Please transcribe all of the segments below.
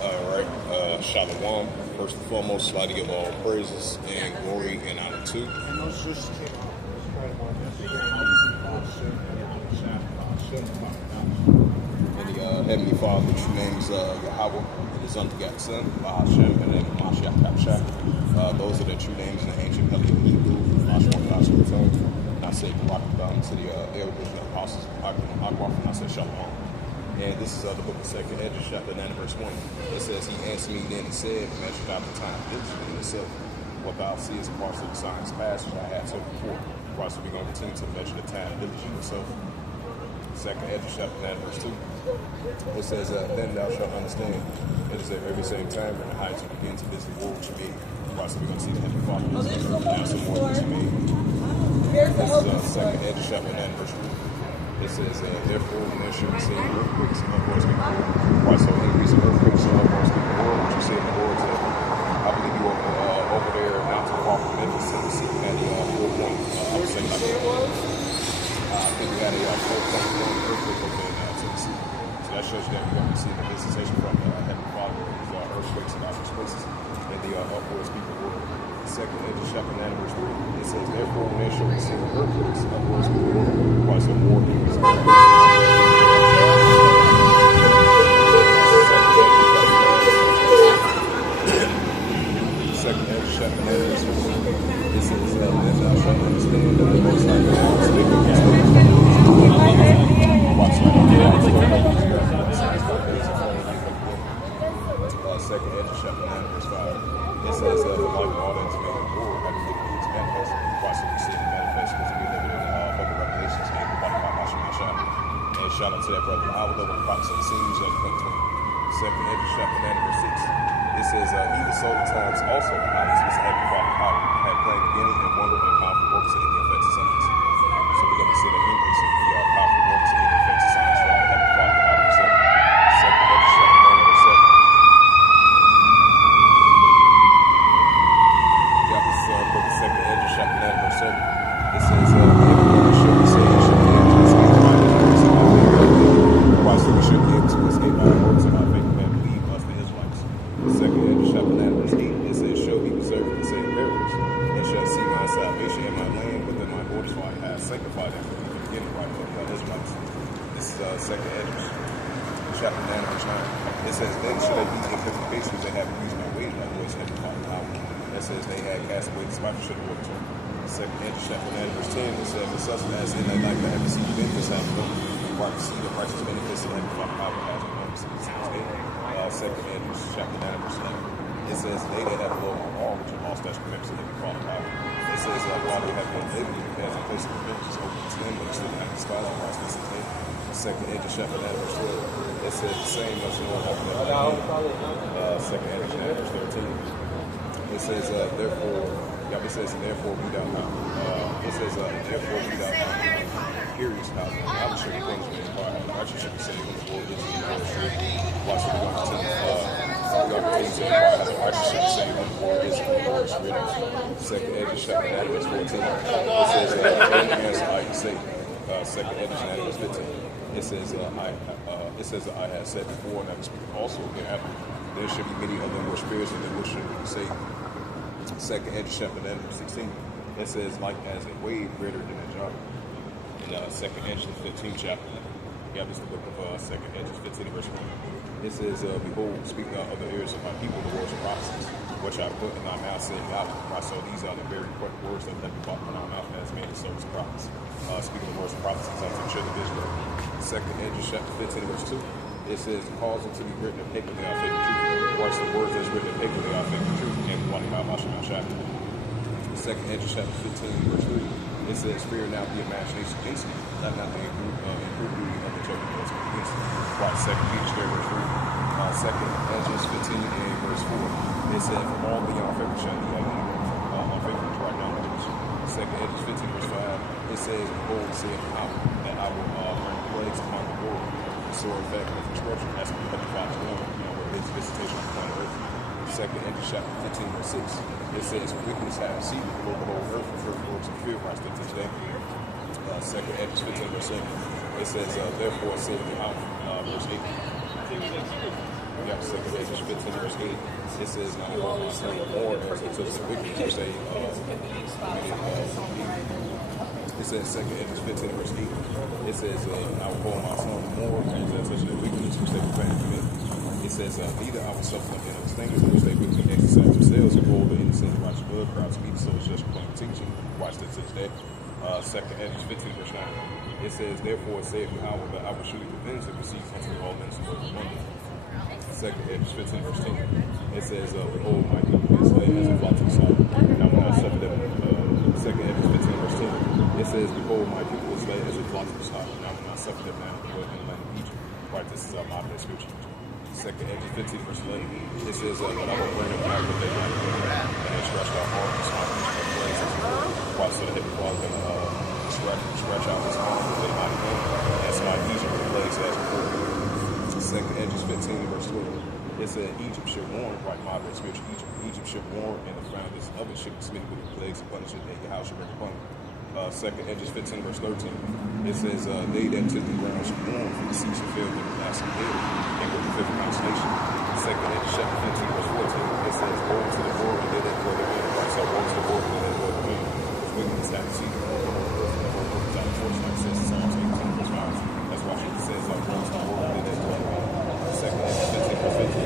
All right, Shalom. First and foremost, I'd like to give all praises and glory and honor to. And the Heavenly Father, which name is Yahweh, and His unbegotten Son, Bahashem, and the name of Mashiach Kapshak. Those are the true names in the ancient Hebrew, Mashwan, Gospel tongue. And I say, Barakadam to the elders and apostles, Akbar, and I say, Shalom. And this is the book of 2nd Edges, chapter 9, verse 1. It says, He answered me then and said, measure out the time diligently in itself. What thou seest parts of the signs past, which I had told before. For we're going to continue to measure the time diligently in itself. 2nd Edges, chapter 9, verse 2. It says, Then thou shalt understand. It is at every same time when the heights will begin to visit the world which you made. For we're going to see the Heavenly Father. Now some more which you made. This is 2nd Edges, chapter 9, verse 3. It says, therefore, when there shall be seen earthquakes and upwards in the world. Why so increase in earthquakes and upwards in the world, which you say in the Lord's I believe you were over there, not too far from Memphis, Tennessee, at the 4 point. I think we had a 4.1 earthquake over there in Tennessee. So that shows you that we're going to be seeing the visitation from the Heavenly Father, these earthquakes in outward places, and the upwards people world. 2nd Edges, chapter 9, verse 3. It says, therefore, when there shall be seen earthquakes and upwards in the world, why so more increase in Second Edges, chapter 9, verse 3. It says, then thou shalt understand that the Most High God is bigger than watch like Second Edges, chapter 9, verse 5. It says, the light of all that is made in the world, having made things manifest. Watch what we see in manifest, because we live in book of Revelations, and the body of Mashiach. And shout out to that brother. I would love the prophets of the scenes that come to 2nd Edges, chapter 9, verse 6. It says, he the soul of times also the highest, which the Heavenly Father power had plain beginning and wonder and powerful works in the effects of signs. So we're going to see the increase in the powerful works in the effects of signs for our Heavenly Father power himself. 2nd Edges, chapter 9, verse 7. Yeah, this is the book of 2nd Edges, chapter 9, verse 7. It says, everyone shall be saved, shall be able to escape by the works of my faith. Why so we should be able to escape by the works of my faith and believe us, the Israelites. 2nd Edges, chapter 9, verse 8. It says, shall be preserved the same marriage, and shall see my salvation in my land within my borders, for I have sanctified them from the beginning, right from the Israelites. This is 2nd Edges, chapter 9, verse 9. It says, then shall they be in different places that have used my way, like voice and the power. That says they had cast away the survivorship of water. 2nd Edges, chapter 9, verse 10. It says, the sustenance in that night that have received benefits have come, right to see the righteous benefits of the power has come to see this day. 2nd Edges, chapter 9, verse 11. It says, they that have loved all which are lost, that's remembrance of the Father power. It says, while they have been living, as a place of repentance is open to them, but still have the skyline Christ this day. 2nd Edges, chapter 9, verse 12. It says, the same must know how to live. 2nd Edges, 9, verse 13. It says, therefore, it says, therefore be thou not. It says, therefore be thou not curious how the knowledge shall be cleansed with fire, and the righteous shall be saved when the Lord is in the Lord straight. Watch what we're going to continue to inquire how the righteous shall be saved when the Lord is in the Lord straight. 2nd Edges, chapter 9, verse 14. It says, then answer I say, 2nd Edges, 9, verse 15. It says, I have said before, and I will speak also again after. There should be many of them were spirits, and they will should be saved. 2nd Edges, chapter 9, verse 16. It says, like as a wave greater than a jar. In 2nd Edges, 15th chapter. Yeah, this is the book of 2nd Edges, 15, verse 1. It says, behold, speak not of the ears of my people the words of prophecies, which I put in thy mouth, saying, God, so these are the very words that let me walk in our mouth as made the service of prophets. Speaking the words of prophecies unto the children of Israel. 2nd Edges, chapter 15, verse 2. It says, cause them to be written in paper, they are faith and truth. Watch the words that's written in paper, they are faith and truth. And one of my Mashiach. 2nd Edges, chapter 15, verse 3. It says, fear not the imagination against me, let not the improved beauty of the judgment that's against me. Watch 2nd Peter, verse 3. 2nd Edges 15 and verse 4. It says, from all the unfaithful shall be unfaithful right now. 2nd Edges 15, verse 5. It says, behold, saith that I will bring plagues upon the world. Sword, fact, and destruction. That's what the Father's doing, with his visitation on planet Earth. 2nd Edges, chapter 15, verse 6. It says, wickedness have seed the whole earth, for the works of fear, Christ did this day. 2nd Edges 15, verse 7. It says, therefore, say out, verse 8. Yeah, second Edges 15, verse 8. It says, now hold my son more as it took the wicked to say, it says, second Edges 15, verse 8. It says, I will hold my son more as it touches the wickedness which they prepare to commit. It says, neither I will supplement in understanding which they wickedly exercise themselves and hold the innocent and righteous blood, crowds of eat, so it's just plain teaching. Watch this to this day. Second Edges 15, verse 9. It says, therefore, saith Yahweh, that I will show you the things that receive unto all men to work among them. Second Edges 15, verse 10. It says, behold, my people is slain as a flock to the slaughter. Now, when I suffered them, second Edges 15, verse 10. It says, behold, my people is slain as a flock to the slaughter. Now, when I suffered them, now in the land of Egypt. Right, this is modern scripture. Second Edges 15, verse 11. It says, but I will bring them back with their mighty hand, and they stretched out arms, places. Watch so that they fall them, stretch out his arms with their mighty hand, and smite Egypt with plagues as before. Second Edges 15, verse 12. It said, Egypt should warn, right, modern scripture. Egypt should warn, and the founders of it should be smitten with the plagues and punishment, and your house should bring upon it. Second Edges 15, verse 13. It says, they that took the ground should mourn, for the sea should fill with the lasting hail, and with the fifth constellation. Second Edges chapter 15, verse 14. It says, woe to the Lord, and they that dwell therein. Right, so woe to the Lord, and they that dwell therein. Because wickedness hath deceived the whole world, and the whole world is out of force, like it says in Psalms 18, verse 5. That's why it says, woe to the Lord, and they that dwell therein. Second Edges 15, verse 15.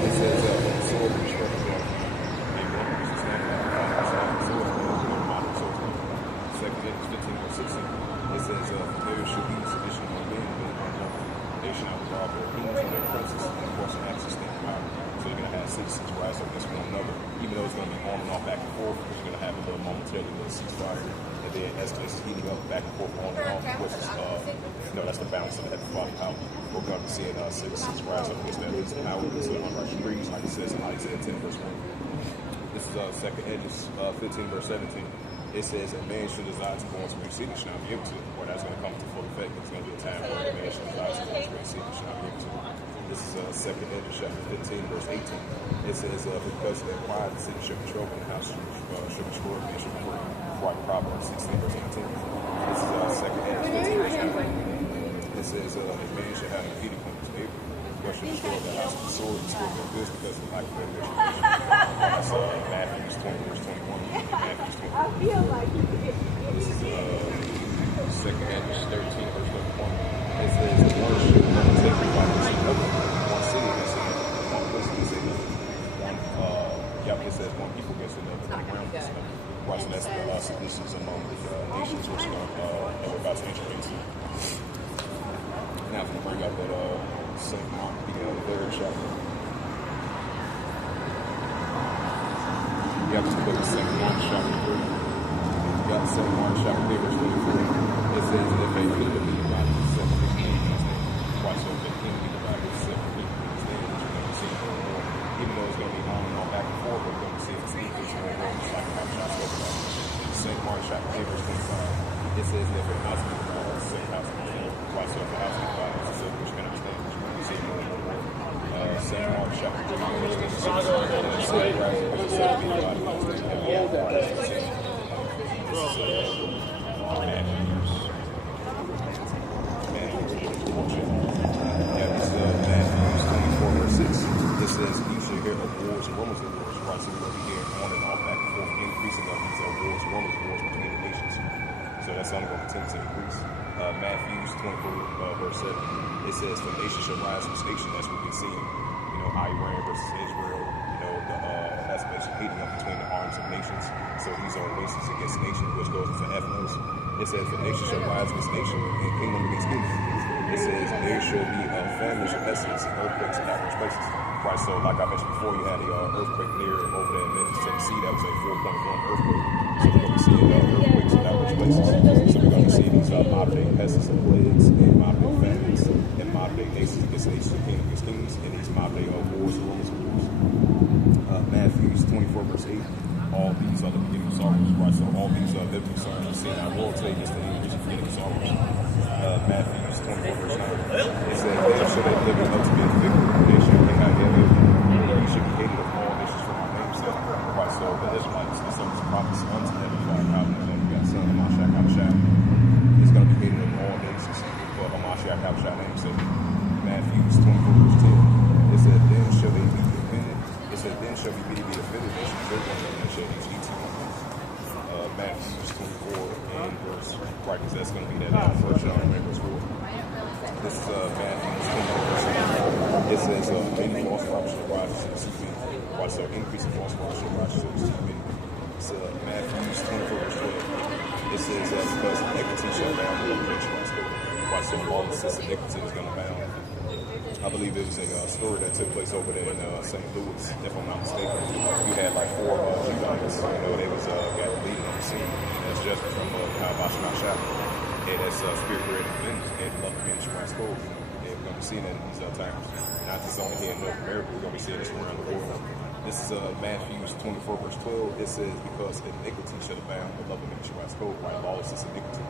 It says, when the sword will be struck down, a woman is standing out of the sword, Second Edges 15, verse 16. It says, there should be sufficient of men and one number. They shall not regard their kings and their princes, and of course, an access to power. So you're going to have citizens rise up against one another, even though it's going to be on and off, back and forth, because you're going to have a little momentarily little ceasefire, and then escalates heating up back and forth, on and off, which is, that's the balance of the heavy body power. We're going to be seeing citizens rise up against that least power, against the unrighteous breeze, like it says in Isaiah 10, verse 1. This is Second Edges 15, verse 17. It says a man should desire to go into a city, should not be able to. Or that's going to come to full effect. There's going to be a time where a man should desire to go into a city, should not be able to. This is Second Edges chapter 15, verse 18. It says, because they acquired the city should be troubled, and the house should be destroyed, and should be free. Right, Proverbs 16, verse 18. This is Second Edges 15, verse 19. It says, a man should have defeated when his neighbor. God should destroy the house with the sword, destroy their goods because of the life of their nation. That's Matthew 20, verse 21. Matthew 20. I feel like this is Second Edges 13, verse 31. It says, one should never take everybody to another. One city against another. One person against another. It says one people against another. One realm against another. Right, so that's the submissions among the nations which we're about to enter into. Now I'm going to bring up that St. Mark, beginning of the third chapter. You have to look at St. Mark chapter 3. You got St. Mark chapter 3, verse 23. It says, if a kingdom be divided into seven kingdoms, watch so if a kingdom be divided into seven kingdoms, then you're going to see more and more. Even though it's going to be on and on back and forth, we're going to see it's increasing more and more, just like how John spoke about. St. Mark chapter 3, verse 25. It says, if a house be divided into seven houses, watch so if a house be divided into seven, which can understand, which we're going to see more and more. St. Mark chapter 3, verse 26. St. Christ, verse 7, be divided into seven. It says, you should hear of wars and rumors of wars. Right, so we're going to be hearing on and off, back and forth, increasing of these wars and rumors of wars between the nations. So that's only going to continue to increase. Matthew 24, verse 7. It says, the nation shall rise against nation. That's what we've seen. Iran versus Israel. That's basically heating up between the arms of nations. So these are races against nation, which goes into ethnos. It says, the nation shall rise against nation, and kingdom against kingdom. It says, there shall be famines or pestilence and earthquakes in diverse places. Right, so like I mentioned before, you had the earthquake near over there in Memphis, Tennessee. That was a 4.1 earthquake. So we're going to see earthquakes in diverse places. So we're going to see these modern day pestilence and plagues, and modern day famines, and modern day nations against nations, and kingdom against kingdoms, and these modern day wars and rumors of wars. Matthew 24, verse 8. All these are the beginning of sorrows. Right, so all these are living sorrows. See, I will take this to the increase of beginning of sorrows. Matthew 24, verse 9. It says, there shall they live up to be a figure. They shall be not heavy. You should be hated of all nations for my name's sake. Right, so the Israelites, the sons of prophets unto them, like how we got son of Mashak, it's going to be hated of all nations. Mashiach Yahushua namesake. Matthew 24 verse 10. It said, then shall they be offended. It said, then shall we be offended that should serve one and shall each eat two. Matthew 24 and verse, right, because that's going to be that first John verse 4. This is Matthew 24 verse 7. It says, many false prophets shall rise to deceive many. Watch, so increase of false prophets shall rise to deceive many. It's Matthew 24 verse 12. It says, because iniquity shall abound, the Lord shall spoken. Watch, so lawlessness and iniquity is going to abound. I believe it was a story that took place over there in St. Louis, if I'm not mistaken. You had like 4 Judeans, they was got leading on the scene. And that's just from Bashim Shah. And that's spirit created revenge and love of ministry by school. And we're going to be seeing that in these times. Not just only here in North America, we're going to be seeing this around the world. This is Matthew 24 verse 12. It says, because iniquity shall abound, the love of ministry by school, right? Lawlessness and iniquity.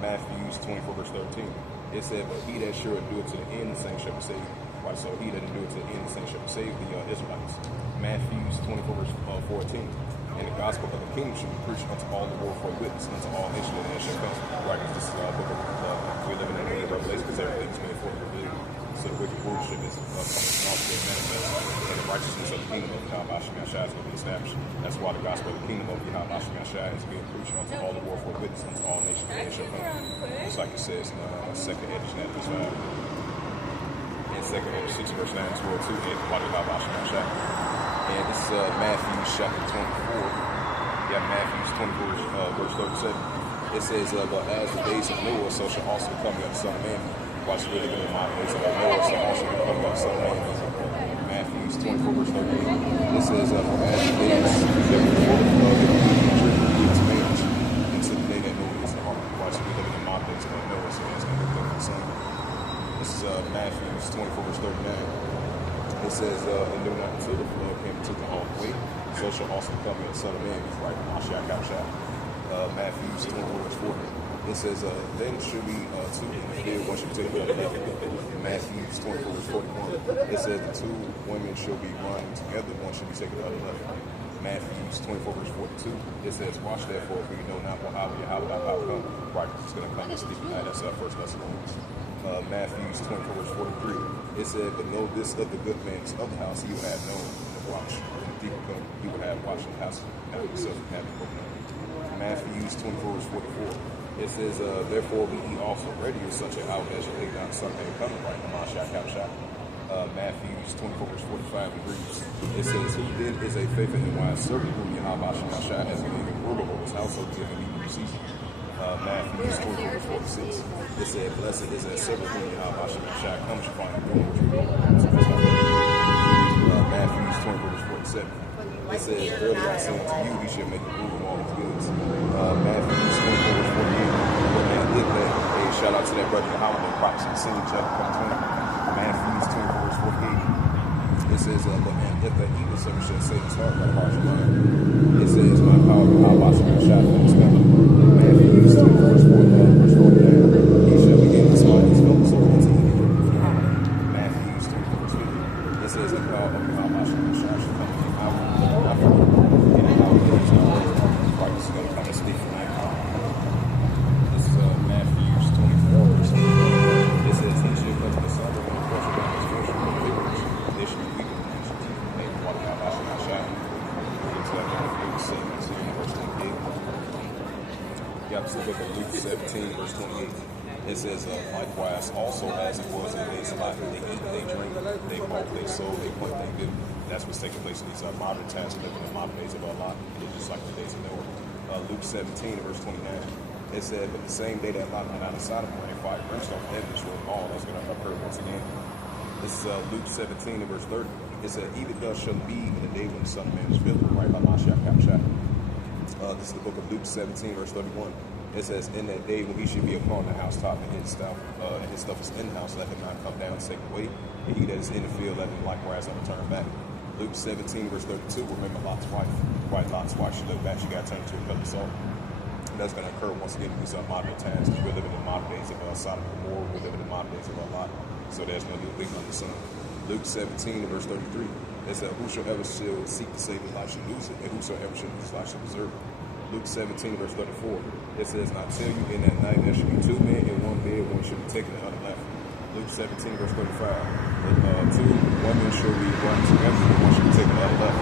Matthew 24 verse 13. It said, but he that shall do it to the end, the same shall be saved. Right, so he that do it to the end, the same shall be saved, the Israelites. Matthew 24 verse 14. And the gospel of the kingdom should be preached unto all the world for a witness, unto all nations, and it shall come. Right, this is book of we're living in the Revelation, because everything's made for the revealed. So the wicked worship is coming to manifest, and the righteousness of the kingdom of Yahweh Shai is going to be established. That's why the gospel of the kingdom of Yahweh Shai is being preached unto all the world for a witness, unto all nations, and it shall come. Just like it says in 2nd Edge, and 2nd Edge 6 verse 9 as well too, and Yahweh Shai. And this is Matthew chapter 24. Yeah, Matthew 24 verse 37. It says, but as the days of Noah, so shall also come the Son of Man. Watch really good in my days of Noah, so also come the Son of Man. Matthew 24 verse 38. It says, for as the days that were before the flood, they will be its marriage until the day that Noah is the ark. Watch we living in my days of Noah, so that's going to look like the sun. This is Matthew 24 verse 39. It says, and then not until the flood came and took the whole away, so shall also come the Son of Man, right? Mashiach Yahushua. Matthew 24 verse 40. It says, then should be two in the field, one should be taken out of the Matthew 24 verse 41. It says the 2 women shall be running together, one should be taken out of the Matthew 24 verse 42. It says, watch therefore, for you know not what hour your hour come. Right, it's going to come and speak tonight. That's our first Thessalonians. Matthew 24 verse 43. It said, but know this of the good man of the house, you have known the watch. When the thief come, you would have watched the house, not yourself, and have it broken up. Matthew 24 verse 44. It says, therefore be ye also ready in such an hour as you think not something coming, right? Mashiach Yahushua. Matthew 24 verse 45 agrees. It says, he then is a faithful and wise servant whom Yahweh Shai has given ruler over his household, given me due season. Matthew 24 verse 46. It said, blessed is that servant whom Yahweh Shai comes to find doing what you want. Matthew 24 verse 47. It says, verily I say unto you, he shall make a rule of all his goods. Matthew 24 verse 48. And if that, hey, shout out to that brother Holiday, Prophecy of Sin, chapter 20. Matthew 24 verse 48. It says, but and if that evil servant shall say his heart, like heart's mind. It says, my power of Yahweh shall shine from his belly. Matthew 24 verse 49. He shall begin to smite his fellow servants into evil. Matthew 24 verse 50. It says, the power of Yahweh shall come from the power of the and the power of the Christ is going to come and speak from that power. This is Matthew 24 verse 50. It says, he shall come to the Son of the pressure down his fortune with vigorous. They should be weak in the nations. They will walk out by shall shine. It's like Luke 17 verse 28. You have to look at Luke 17 verse 28. It says, likewise, also as it was in the days of life, they eat, they drink, they walk, they sow, they plant, they do. That's what's taking place in these modern times, living in modern days of our life. It's just like the days of Noah. Luke 17 verse 29. It said, but the same day that Lot went out of Sodom, and fire brimstone from heaven destroyed all. That's going to occur once again. This is Luke 17 verse 30. It said, even thus shall be in the day when the Son of Man is revealed, right by Mashiach Yahushua. This is the book of Luke 17 verse 31. It says, in that day when he should be upon the housetop and his stuff is in the house, let him not come down and take away. And he that is in the field, let him likewise return back. Luke 17 verse 32. Remember Lot's wife. Right, Lot's wife, she looked back, she got turned to a pillar of salt. And that's going to occur once again in these modern times. We're living in modern days of Sodom and Gomorrah. We're living in modern days of Lot. So there's going to be a big on the sun. Luke 17 verse 33. It said, whosoever shall seek to save his life shall lose it, and whosoever shall lose his life shall preserve it. Luke 17 verse 34. It says, and I tell you, in that night there shall be 2 men in one bed, one should be taken the other left. Luke 17, verse 35. 2 women should be run together, one should be taken the other left.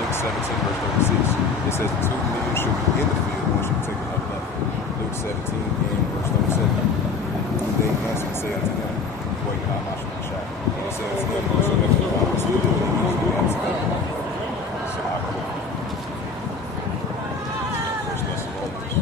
Luke 17, verse 36. It says 2 men should be in the field, one should be taken the other left. Luke 17 and verse 37. They answered and say unto him, "What you have not shot?" And it says to them, "So that the Bible is still doing it, he answered them." So I go. First Thessalonians.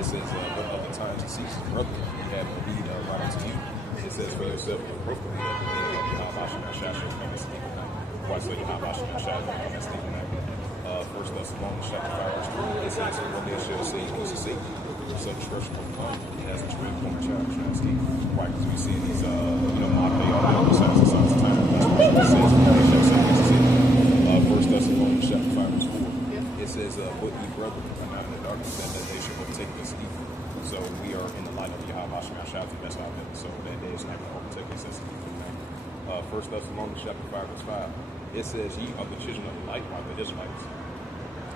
It says, "But other times he seeks his brother, and have indeed right unto you." It says, "For yourself, reproof me that the day of Yahweh shall come and sleep at night." Why say Yahweh shall come and sleep at night? First Thessalonians chapter 5, verse 3. It says, "For one day shall say peace and safety, such expression will come as a twin born child shall escape." Why? Because we see these, modern day all the signs of time. That's why it says, "One day shall say peace and safety." First Thessalonians chapter 5, verse 4. It says, "But ye brethren are not in the darkness, that they should overtake us evil." So we are in the light of Yahweh Shemashah, that's our name. So that day is not going to overtake us as evil. First Thessalonians chapter 5, verse 5. It says, "Ye are the children of the light, while the Israelites.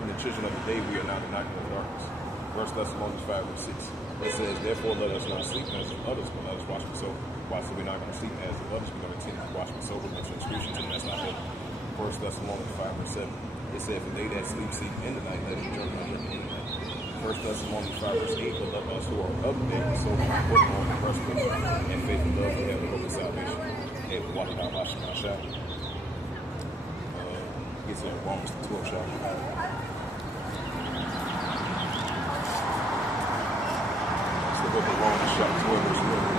And the children of the day, we are not united in the darkness." First Thessalonians 5, verse 6. It says, "Therefore let us not sleep as the others, but let us watch and sober." Why? So we're not going to sleep as the others, we're going to continue to watch and sober, make transgression to them, that's not it. First Thessalonians 5, verse 7. It said, "For they that sleep in the night, let them journey in the night." First Thessalonians 5, verse 8. "But let us who are of the day be sober, put on the breastplate, and faith and love, we have the hope of salvation." And what about Shemashah? It's in Romans 12 chapter. It's the book of Romans chapter 12, verse 11.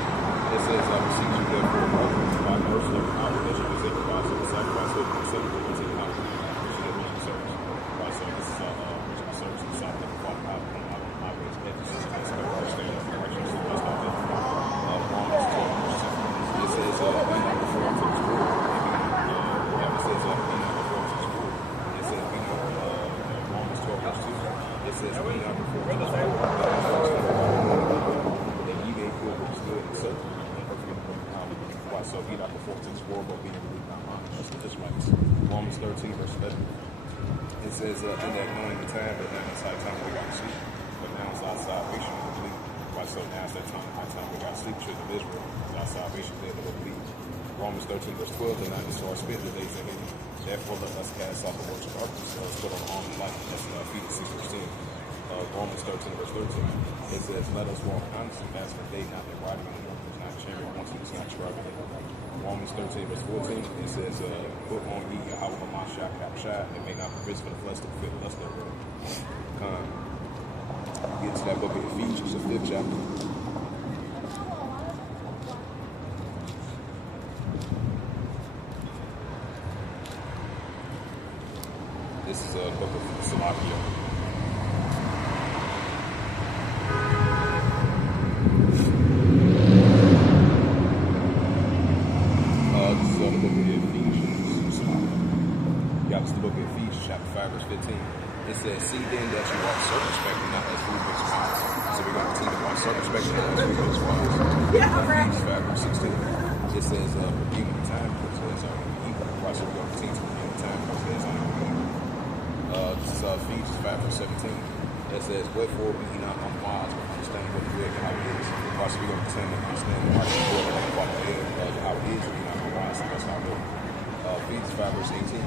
It says, "I beseech you therefore, brethren, by the mercy of God, that you present your bodies as a sacrifice, living, acceptable unto God, which is your reasonable service." Right, so this is reasonable service in the sight of the Father, God, and my ways, hedges, that's the right stand up, righteousness, that's not it. Romans 12, verse 2. It says, "Be not conformed to this world." It says, "Be not conformed to this world." It says, "Be not," Romans 12, verse 2. It says, "Be not conformed to this world, that ye may feel what is good and acceptable and perfect in the will of God." Why? So be not conformed to this world, but be in the will of God. That's the Israelites. Romans 13, verse 11. It says, "In that knowing the time, but now it's high time we got to sleep. But now it's our salvation to believe." Why? So now it's that time, high time we got to sleep. Children of Israel, it's our salvation there to believe. Romans 13, verse 12. "And not the sword spit the days ahead. Therefore let us cast off the works of darkness, so let's put on the armor of light." That's Ephesians 6, verse 10. Romans 13, verse 13. It says, "Let us walk honestly as for day, not in riding in the darkness, not chambering wanting, not striving." Romans 13, verse 14. It says, "Put on ye Yahweh Hamashah Kapshah, and may not permit for the flesh to fit the lust of the world." Get to that book of Ephesians, the 5th chapter. This is a book of Salakia. This is the book of Ephesians. Yeah, this is the book of Ephesians, chapter 5, verse 15. It says, "See then that you walk circumspectly, not as foolish wise." So we're going to continue to walk circumspectly, not as foolish wise. Ephesians 5, verse 16. It says, "Redeem the time, because there's only evil." Why? So we're going to continue to redeem the time, because there's only evil. This is Ephesians 5, verse 17. It says, "Wherefore be ye not unwise, but understand what good and how it is." Why? So we're going to pretend to understand the right and good and what it is, how it is, and be not unwise, so that's how it is. Ephesians 5, verse 18.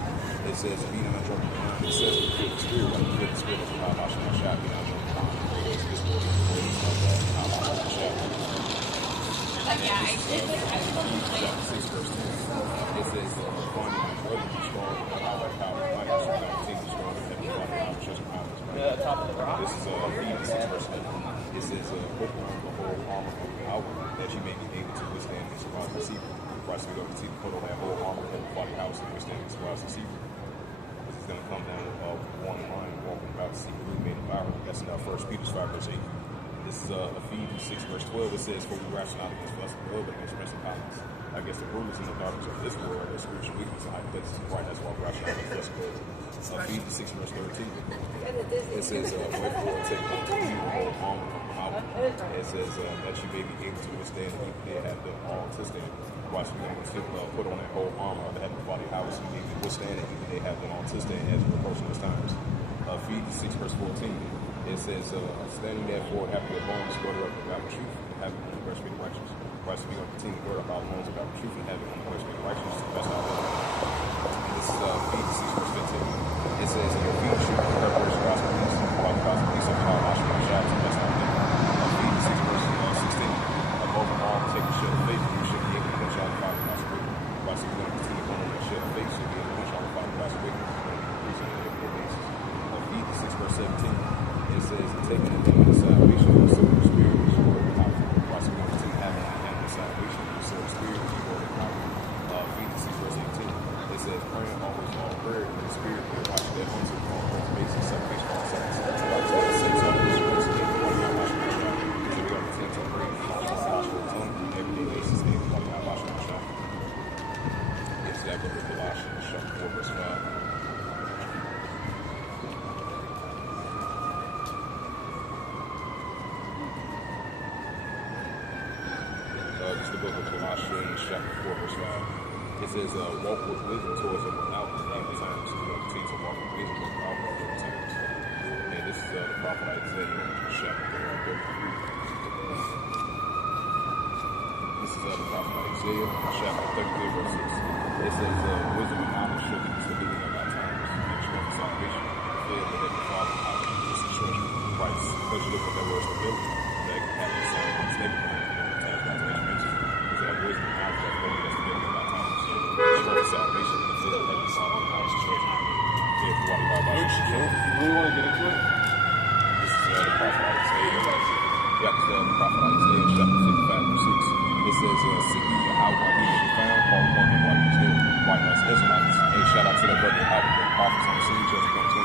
It says, "Be not drunk with wine." It says, "Fill the spirit, like you fill the spirit of Yahweh Shemashah, be not drunk with wine." This word is the greatest of Yahweh Shemashah. Chapter 6, verse 10. It says, "Find my brother be strong, and Yahweh power and might, so God continue strong, and heaven Father, Yahweh trust and power." This is Ephesians 6, verse 11. It says, "Put on the whole armor of Yahweh, that you may be able to withstand his wiles and deceiver." Right, so we're going to continue to put on that whole armor of the Father house and withstand his wiles and deceiver. This is going to come down with one line, walking about to see who made it viral. That's in 1 Peter 5, verse 8. This is Ephesians 6, verse 12. It says, "For we wrestle not against flesh and blood, but against principalities, against the rulers in the darkness of this world, their spiritual weakness and hypothesis." Right, that's why we wrestle not against flesh and blood. Ephesians 6, verse 13. It says, "Wherefore take unto you the whole armor of Yahweh." It says, "that you may be able to withstand the evil day, have done all to stand." Watch them put on that whole armor of the heavenly body, how it's able to withstand it, even they have been on to stand as we're approaching those times. Ephesians 6 verse 14. It says, standing therefore after the bones girded up with our truth, and having on the breastplate of righteousness. Christ, we're going to continue to gird up our loins of our truth and having on the breastplate of righteousness. That's our way. And this is Ephesians 6 verse 15. It says, in your feet should be preparation gospel peace, while the gospel peace of God wash my shouts, and that's our way. Ephesians 6 verse 16. Above all, take the shield of faith, you should be able to quench all the fire of God's wicked. Christ, we're going to continue to put on that shield of faith, so you'll be able to quench all the fire of God's wicked. Increasing on a everyday basis. Ephesians 6 verse 17. It says, taking the name of the salvation of the soul and spirit, which is word of power. Christ, we're going to continue having that name of the salvation of the soul and spirit, which is word of power. Ephesians 6 verse 18. It says, praying always all prayer in the spirit, and watch that once and all prayer basis, supplication for all saints. So I was going to say something this verse again, but I'm not watching my shot. So we're going to continue to pray and watch for the tongue on an everyday basis, and I'm not watching my shot. It's that book of Colossians, chapter 4 verse 5. It's the book of Colossians, chapter 4, verse 5. It says, walk with wisdom towards them without evil times. We're going to continue to walk with wisdom without evil times. And this is the prophet Isaiah, chapter 33. This is the prophet Isaiah, chapter 33, verse 6. It says, wisdom and knowledge shall be the stability of our times, and strength and salvation. Fear that they can follow out of this situation. Christ, because you look at that word stability, that can have the same stability. Wisdom and knowledge that go with us together in our times. Strength, salvation, and fear that we follow in our situation. You really want to get into it? This is the prophet Isaiah. Yeah, this is the prophet Isaiah, chapter 55, verse 6. It says, seek ye Yahweh while he may be found, call upon him while he is near. White us Israelites. Hey, shout out to the brother Yahweh, the prophets on the scene, just 120.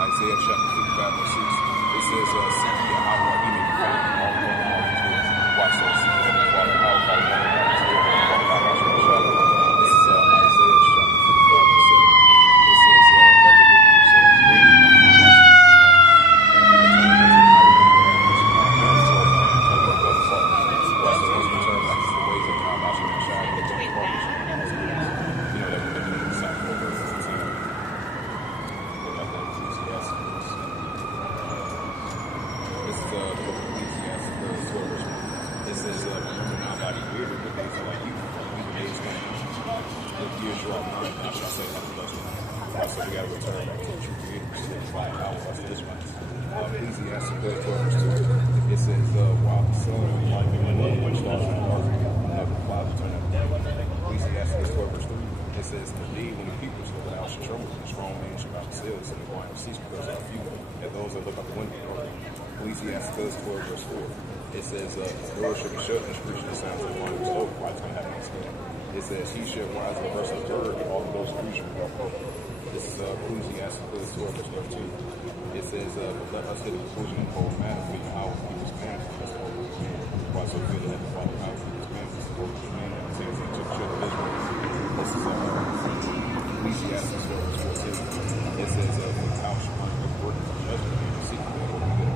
Isaiah, chapter 55, verse 6. It says, seek ye Yahweh while he may be found, call upon him while he is near. Watch us, seek him while the house, call upon him while he is near. This is Isaiah, chapter 55, verse 7. It says, let the wicked say his name, and watch him. Ecclesiastes 12 verse 4. It says, the door shall be shut and the street shall sound to the one who's over. Why it's going to have no skin. It says, he shall rise the verse of the word, and all of those streets shall walk over. This is Ecclesiastes 12 verse 13. It says, but let us hit the conclusion of the whole matter, figure out what people's man is. That's the whole man. Why so feel that the Father out people's man is the whole man that says into the children of Israel. This is Ecclesiastes 12 verse 14. It says, for the house shall run the word of judgment and the secret of what we do.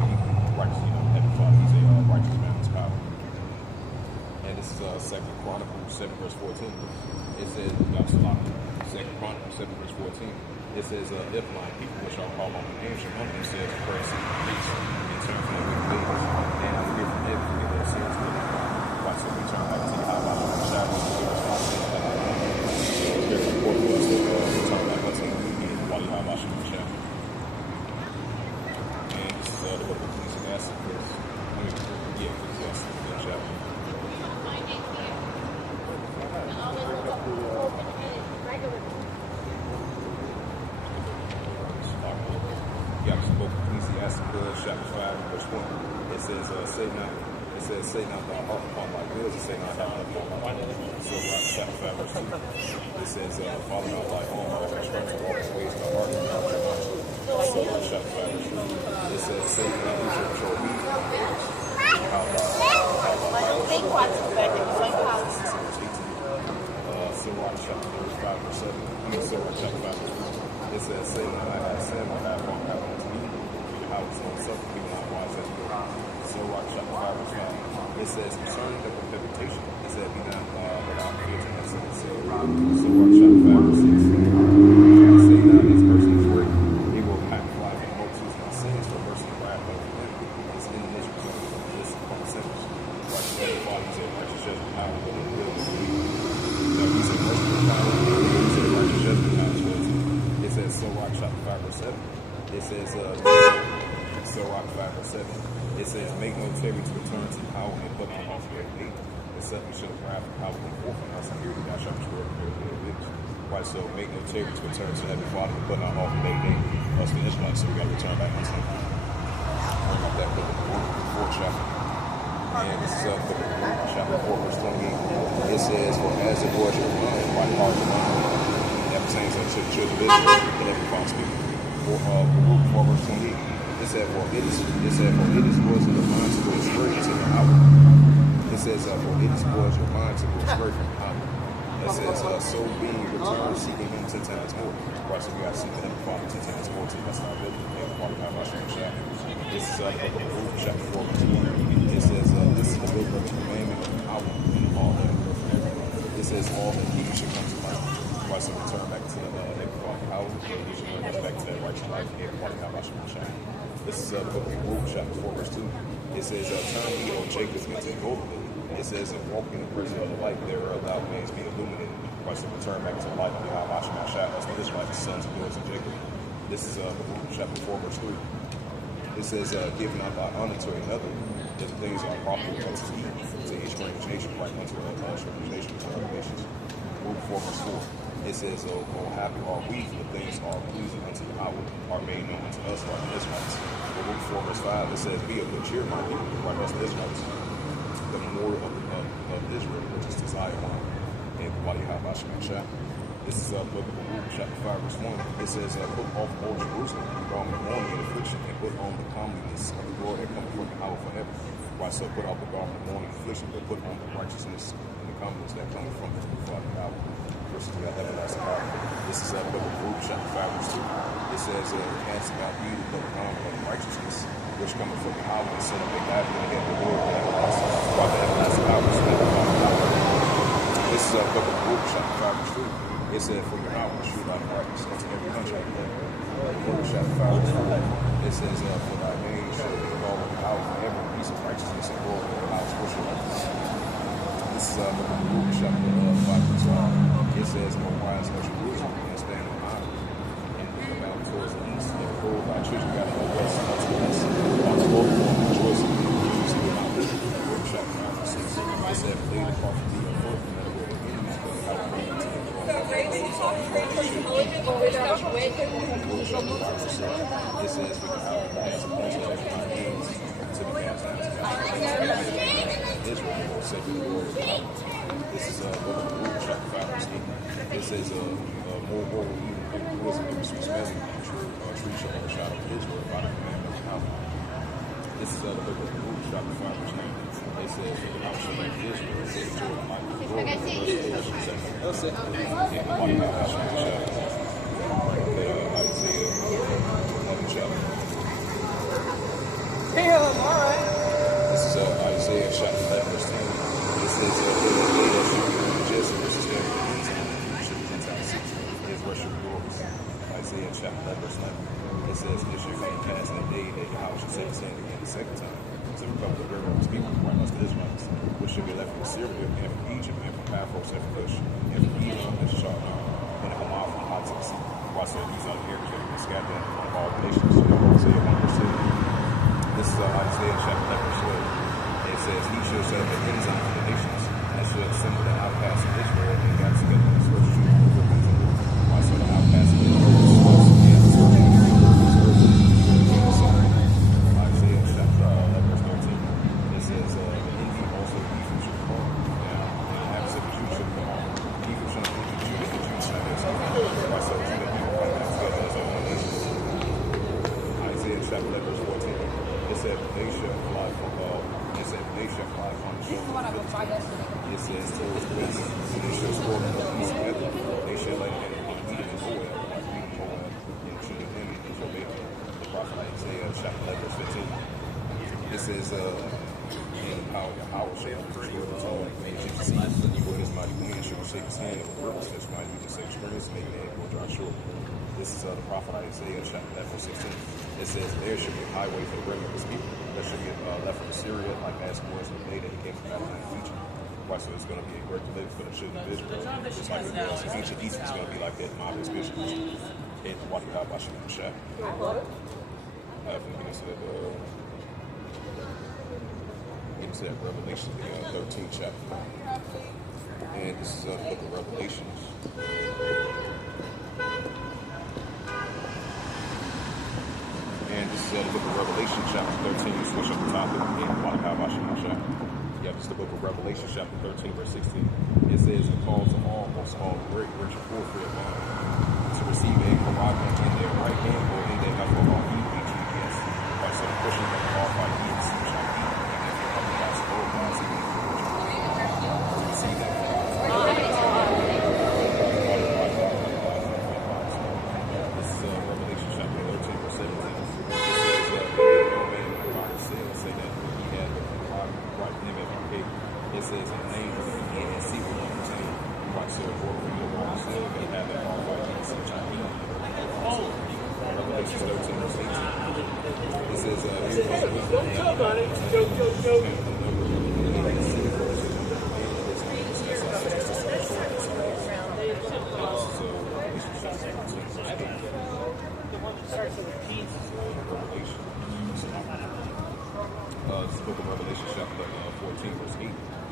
Righteous, Heavenly Father, he's a righteous man with power. And this is 2 Chronicles 7 verse 14. It says, Second Chronicles 7 verse 14. It says, if my people which are called on the name shall humble themselves and pray, seek my face, and turn from their wicked ways, then I will give them forgive their sins and live. Watch them return back to you, how about you shadow and give us our sins back. There's a report for us that return back unto the weekend while you have our shadow. And this is the book of Ecclesiastes. Chapter 5, verse 1. It says, say not thy heart upon thy goods, and say not thy heart upon thy life. So, chapter 5, verse 2. It says, follow not thy own heart, and strength to walk the ways of thy heart, and not your mind. So, chapter 5, verse 3. It says, say not who shall control me, how thy Sirach, chapter 35, verse 7. Sirach, chapter 5, verse 3. It says, say not I have sinned, or I have wrong, have unto me. house on suffer me not wise as good. So rock chapter 5 verse 5. It says concerning the reputation, it said be not without fear to us. So rock chapter 5 verse 6. I say now this person is great. He will pack fly for multitudes my sins for mercy and wrath of them. It's in the nature of this upon sinners. Righteous and the Father said righteous judgment power, but it will be believed. No, he said mercy and power, he said righteous judgment power. It says so rock chapter 5 verse 7. It says so rock 5 verse 7. It says make no tarry to return to power and put on off your hate. The suddenly shall wrath and power and forth and security thou shalt destroy the witch. Right, so make no tarry to return to Heavenly Father and put on off the day. Us the Israelites, so we got to return back unto him. Bring up that book of the 4th chapter. And this is book of Luke, chapter 4 verse 28. It says, for as the Lord your mind, by the heart of the mind, that pertains unto the children of Israel, the Heavenly Father speaking. Luke 4 verse 28. It said, for it is was in the mind to go straight into the outward. It says, for it is was your mind to go straight from the outward. It says, so being returned, seeking him 10 times more. Right, so we got to seek the Heavenly Father 10 times more to the best of our ability. Heavenly Father, God, my shall. This is the book of Luke, chapter 4 verse 1. It says, this is the book of the commandment of the power and all that. It says, all that he should come to life. Right, so return back to the Heavenly Father power, and he should bring us back to that righteous life. Heavenly Father, God, my shall. This is the book of Luke, chapter 4, verse 2. It says, turn ye, O Jacob, and take hold of it. It says, and walk in the presence of the light, there are thou mayest be illuminated. Right, so return back to the light of God, my shall. That's what this right, the sons of yours and Jacob. This is Luke, chapter 4, verse 3. It says, give not thy honor to another, that the things are profitable unto thee, to each strange nation, right unto a strange nation, to other nations. Luke 4, verse 4. It says, oh, happy are we, for the things are pleasing unto the power, are made known unto us, right, the Israelites. Luke 4, verse 5, it says, be of good cheer, my people, right, that's the Israelites. The memorial of Israel, which is Zion, and Wadi Habashah. This is book of Luke, chapter 5, verse 1. It says, put off all Jerusalem, the garment of mourning and affliction, and put on the comeliness of the Lord that cometh from the hour forever. Right, so put off the garment of mourning and affliction, but put on the righteousness and the comeliness that cometh from the Father hour. Verses we got everlasting power. This is book of Luke, chapter 5, verse 2. It says, cast about you the garment of righteousness, which cometh from the hour, and send up a God and get the Lord that everlasting power. This is book of Luke, chapter 5, verse 3. It said, for your hour, shoot thy brightness unto every country. Luke, chapter 5, verse 4. It says, for thy name shall be called in the hour forever, peace of righteousness and glory in the house which shall This is book of Luke, chapter 5, verse 5. It says, no wise as Jerusalem, and stand on high, and look about towards the east, and behold, thy children got no west unto us. On the Lord will rejoice in you, you see my vision. Luke, chapter 5, verse 6. It said, lay the prophet be your foot, and let the enemies go out of you to the it says, we can have as a bunch of my kings to the cast down to Israel, said the Lord. This is book of Luke, chapter 5, verse 8. It says, more woe even who is a sweet smelling tree shall overshadow Israel by the commandment of the power. This is the book of Luke, chapter 5, verse 9. It says, the house of Israel, it says, joy of might be glory, and the body of God shall shadow. Isaiah 11 chapter. Damn, all right. This is Isaiah chapter 11, verse 10. It says, the day that should be unjust, which is there for the Gentiles, should be Gentiles seek his worship glories. Isaiah chapter 11, verse 11. It says, it shall come to pass in the day that Yahweh shall set his hand again the second time, to recover the river of his people, right unto the Israelites, which should be left from Syria, and from Egypt, and from Paphos, and from Cush, and from Edom, and Sharp, and from Hamath, from Hatzis. Right, so these are the areas that have been scattered from all nations. Isaiah 1, verse 2. This is Isaiah chapter 11, verse 12. It says, he shall set up an ensign for the nations, and shall assemble the outcasts of Israel, and gather together the scourge of Judah. Right, so the outcasts of Israel is supposed to be at the scourge of Isaiah chapter 11, verse 13. It says, in thee also Ephraim shall come down, and the habits of the Jews shall come on. Ephraim shall be the Jew, and the Jews shall be the right, so Judah and come back together as one nation. Isaiah chapter 11, verse 14. It said, they shall fly from they shall fly from the shoulder. It says, towards the west, and they shall score the east together. They shall lay in Edom and Moab, like Edom and Moab, and Judah and Israel. The prophet Isaiah chapter It says, and how shall we do the tone, man, you can see, for his mighty wind, shall shake his hand, and the purpose that's mighty, we can say strings, make man go dry short. This is the prophet Isaiah, chapter 11, verse 16. It says, there should be a highway for the bringing of his people. There should be a left from Syria, like as was the day that he came from Babylon in Egypt. Right, so it's going to be a great deliverance for the children of Israel. Just like it was in ancient Egypt, it's going to be like that. Mob experience. And what you have, I should have shot. Get into that Revelation, the 13th chapter. And this is the book of Revelations. And this is the book of Revelation, chapter 13. You switch up the topic. And what you have, I should have shot. Yeah, this is the book of Revelation, chapter 13, verse 16. It says, it calls to all, both small and great, rich and poor, free and bond, to receive a carabin in their right hand or in their left hand, HEDS. Right, so the Christian that qualified ENC shall be, and if you're coming God's Lord, God's even to receive that carabin. This is Revelation, chapter 13, verse 17. It says, no man my God has said, say that he had the carabin right in him every day. It says, in the name of the ENC will not contain. Right, so for you to want to say, they have that qualified ENC shall be. Revelation 13, verse 18. It says, this is the book of Revelation, chapter 14, verse 8.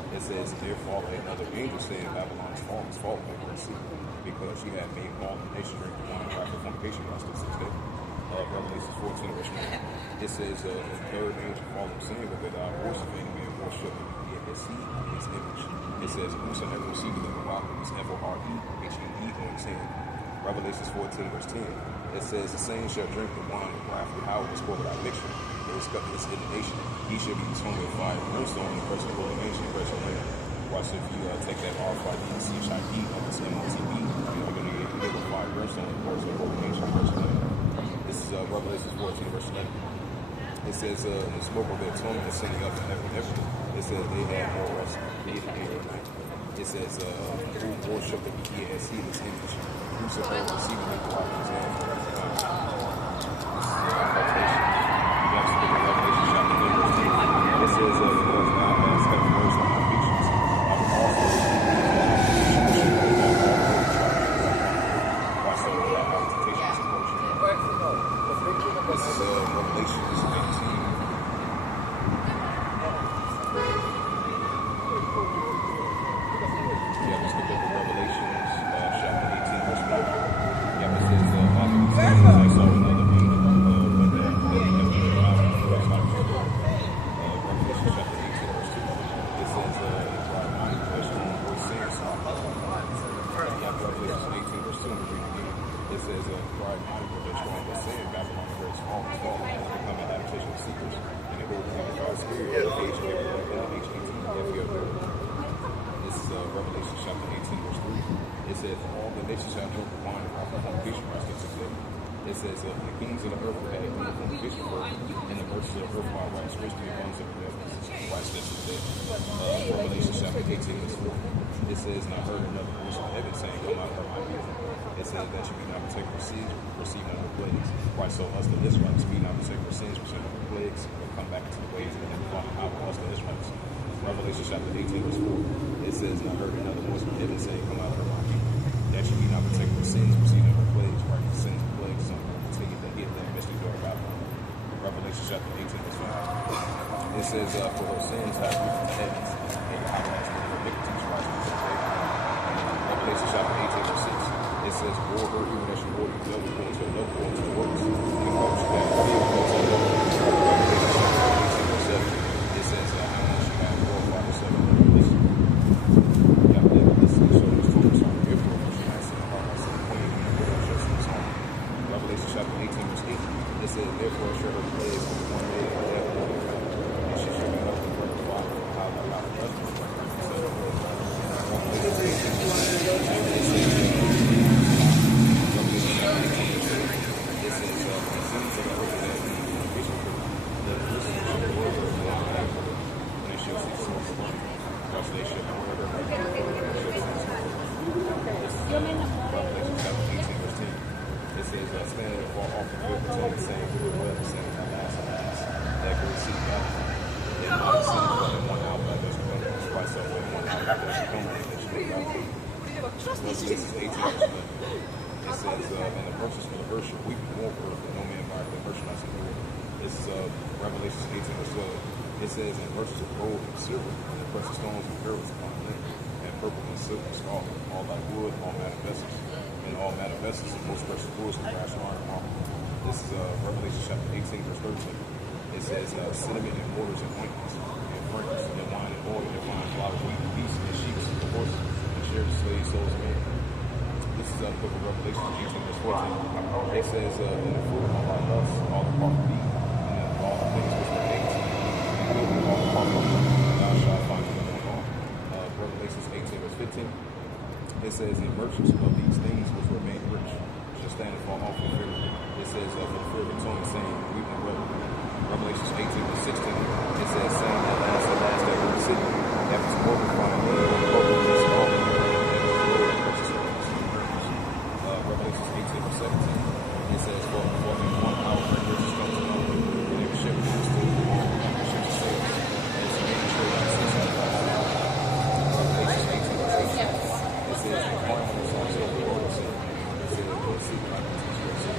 It says, therefore another angel saying, Babylon's fallen by the sea, because she had made all the nations drink the wine of her fornication. That's the 6th day. Revelation 14, verse 9. It says, the third angel followed, saying, with our voice of enemy and worship in his seed, his image. It says, whosoever receiveth the rock is FOREHED on his hand. Revelation 14, verse 10. It says, the same shall drink the wine of wrath, how it is poured without mixture. It is cut this indignation. He should be consumed with fire and brimstone in the person of holy nation and person of land. Watch, if you take that RFID of this MOTB, you're going to get with fire and brimstone in the person of holy nation and person of land. This is Revelation 14, verse 11. It says, the smoke of their atonement is sending up in heaven and heaven. It says, they have no rest, day and day or night. It says, who worship the ENC, this image, whosoever receiving the rock is hand for every time. It says, the Lord God has heaven words on my patience. I will also watch over that temptation is approaching. This is Revelation 18. Yeah, this is the book of Revelations, chapter 18, verse 1. Yeah, it says, I saw another angel when they have been out of the Revelation chapter 18, verse 2. It says, my question was saying, yeah, Revelation 18, verse 2, we read again. It says, cried mighty with their strong was saying, Babylon the great fall, has become an habitation of secrets, and it will become a foul spirit, This is Revelation chapter 18, verse 3. It says, all the nations shall drink the wine of the fornication process together. It says, the kings of the earth will have a fornication first, and the merchants of the earth will rise rich to the ones of the earth. Watch this today. Revelation chapter 18, verse 4. It says, and I heard another voice from heaven saying, come out of my people. It says that you be not protected for sins, receive none of the plagues. Right, so us the Israelites be not protected for sins, receive none of the plagues, will come back into the ways of the Heavenly Father, us the Israelites. Revelation chapter 18, verse 4. It says, and I heard another voice from heaven saying, come out of my people. That you be not protected for sins, receive none of the plagues. Right, for sins and plagues, some take it to hit that mystery door of Babylon. Revelation chapter 18, verse 5. It says, for those sins have reached the heavens, and your high has been iniquities rising to the day. Revelation chapter 18, verse 6. It says, war her even as you war you go, going to another, going to the works. And what you got to feel, go to another. Revelation chapter 18, verse 7. It says, how much you have glorified yourself in the list. Yeah, this is so much focus on your for she has seen the heart of the queen, and the Lord just in his home. Revelation chapter 18, verse 8. It says, therefore shall her plagues on one day and that one day, and she shall be up and break the water from how about the judgment. It says, standing off the field, pretending saying we were well, saying alas, that great city Babylon. And the city running one out, but there's twice up with one out, there's coming in the city Babylon. Revelations 18 verse 11. It says, and the verse shall weep more for that no man buy the merchandise in the world. This is Revelations 18 verse 12. It says, and verses of gold and silver, and the precious stones and pearls upon linen, and purple and silver and scarlet, all thy wood, all manner vessels, and all manner vessels, and most precious woods and brass iron and marble. This is Revelation chapter 18 verse 13. It says, cinnamon and mortars and ointments, and fragrance, and wine and oil, and fine flour, wheat and beasts, and sheep, and horses, and chariots, slaves, souls, and men. This is the book of Revelation 18 verse 14. It says, in the fruit of all thy lusts, all the part of thee, and all the things which were made to thee, and all the part of thee, thou shalt find them in all. Revelation 18 verse 15. It says, and merchants of these things which were made rich shall stand and fall off the fear. It says, for the fear of atonement, saying, weep and well. Revelation 18 verse 16. It says, saying, at last day of the city, that was glorified, broken this all the Revelation 18 verse 17. It says, for in 1 hour riches come to know, and every ship is still warm, and ships sails, and it's made sure that it's Revelation 18 verse 18. It says, the crown is also the Lord of sin. It says, the secret I can teach you of sin.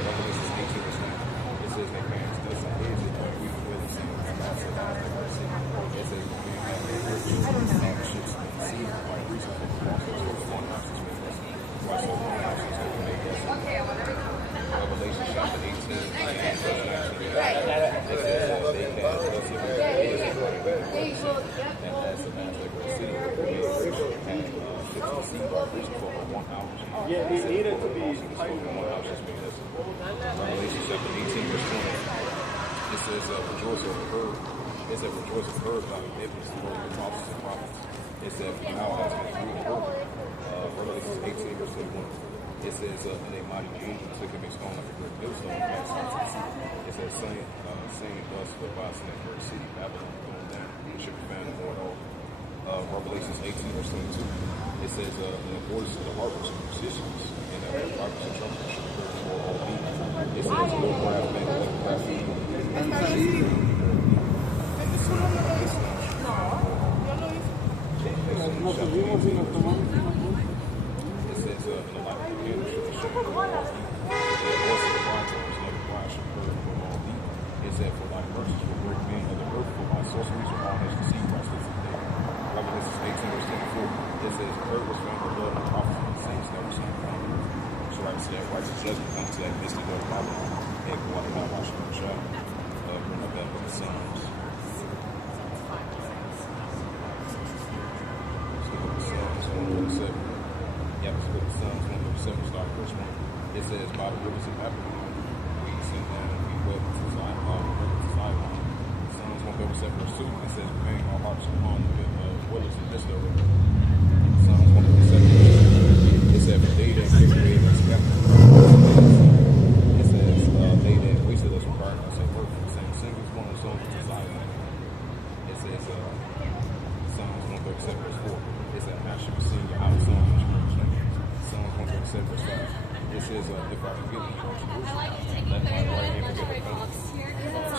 Revelation 18 verse 9. It says, their parents dust and heads and we will with the sin. And that's the last of our sin. It says, the man had their riches, and the ships and the sea, like reason for the crosses, for the one houses with us. Watch the one houses that we make us. Revelation chapter 18 and verse 19. It says, they cast us in the heads and like we will with the sin. And that's the last of our sin. And ships and sea, like reason for the one house. Yeah, they needed to be Revelation chapter 18 verse 20. It says, rejoice over her. It said, rejoice over her by the witness of the apostles and prophets. It said, now has been through her. Revelation 18 verse 21. It says, and a mighty angel took him a stone like a great millstone and cast it into the sea. It says, saying thus, but by sin that great city, Babylon, going down, and should be found in more at all. Revelation 18 verse 22. It says, in the voice of the harpers and musicians, and the harpers and trumpets should be heard for all people. It says, no brass band, no brass band. And this is it says, in the light of the candle should be shown for all people. The voice of the bridegrooms and every bride should be heard for all people. It said, for thy mercies will break men of the earth, for my sorceries are all as the sea restless in day. Revelation 18 verse 24. It says, earth was found the blood of the prophets and the saints that were slain from you. So right to that righteous judgment comes to that mystic of Babylon. And go out about watching the child. Bring up that book of Psalms. Psalms 137. Yeah, this book of Psalms 137, starting verse 1. It says, by the rivers of Babylon, we send down and we wept to Zion. Psalms 137 verse 2. It says, remain our hearts upon the waters in this river. Psalms 137 verse 2. It says, for they that take away and scattered. It says, they that wasted us required us at work. Sing this one song to Zion. It says, Psalms 137 verse 4. It says, I should be singing out of song in Jerusalem. Psalms 137 verse 5. It says, if I forget the Jerusalem, let my right hand forget the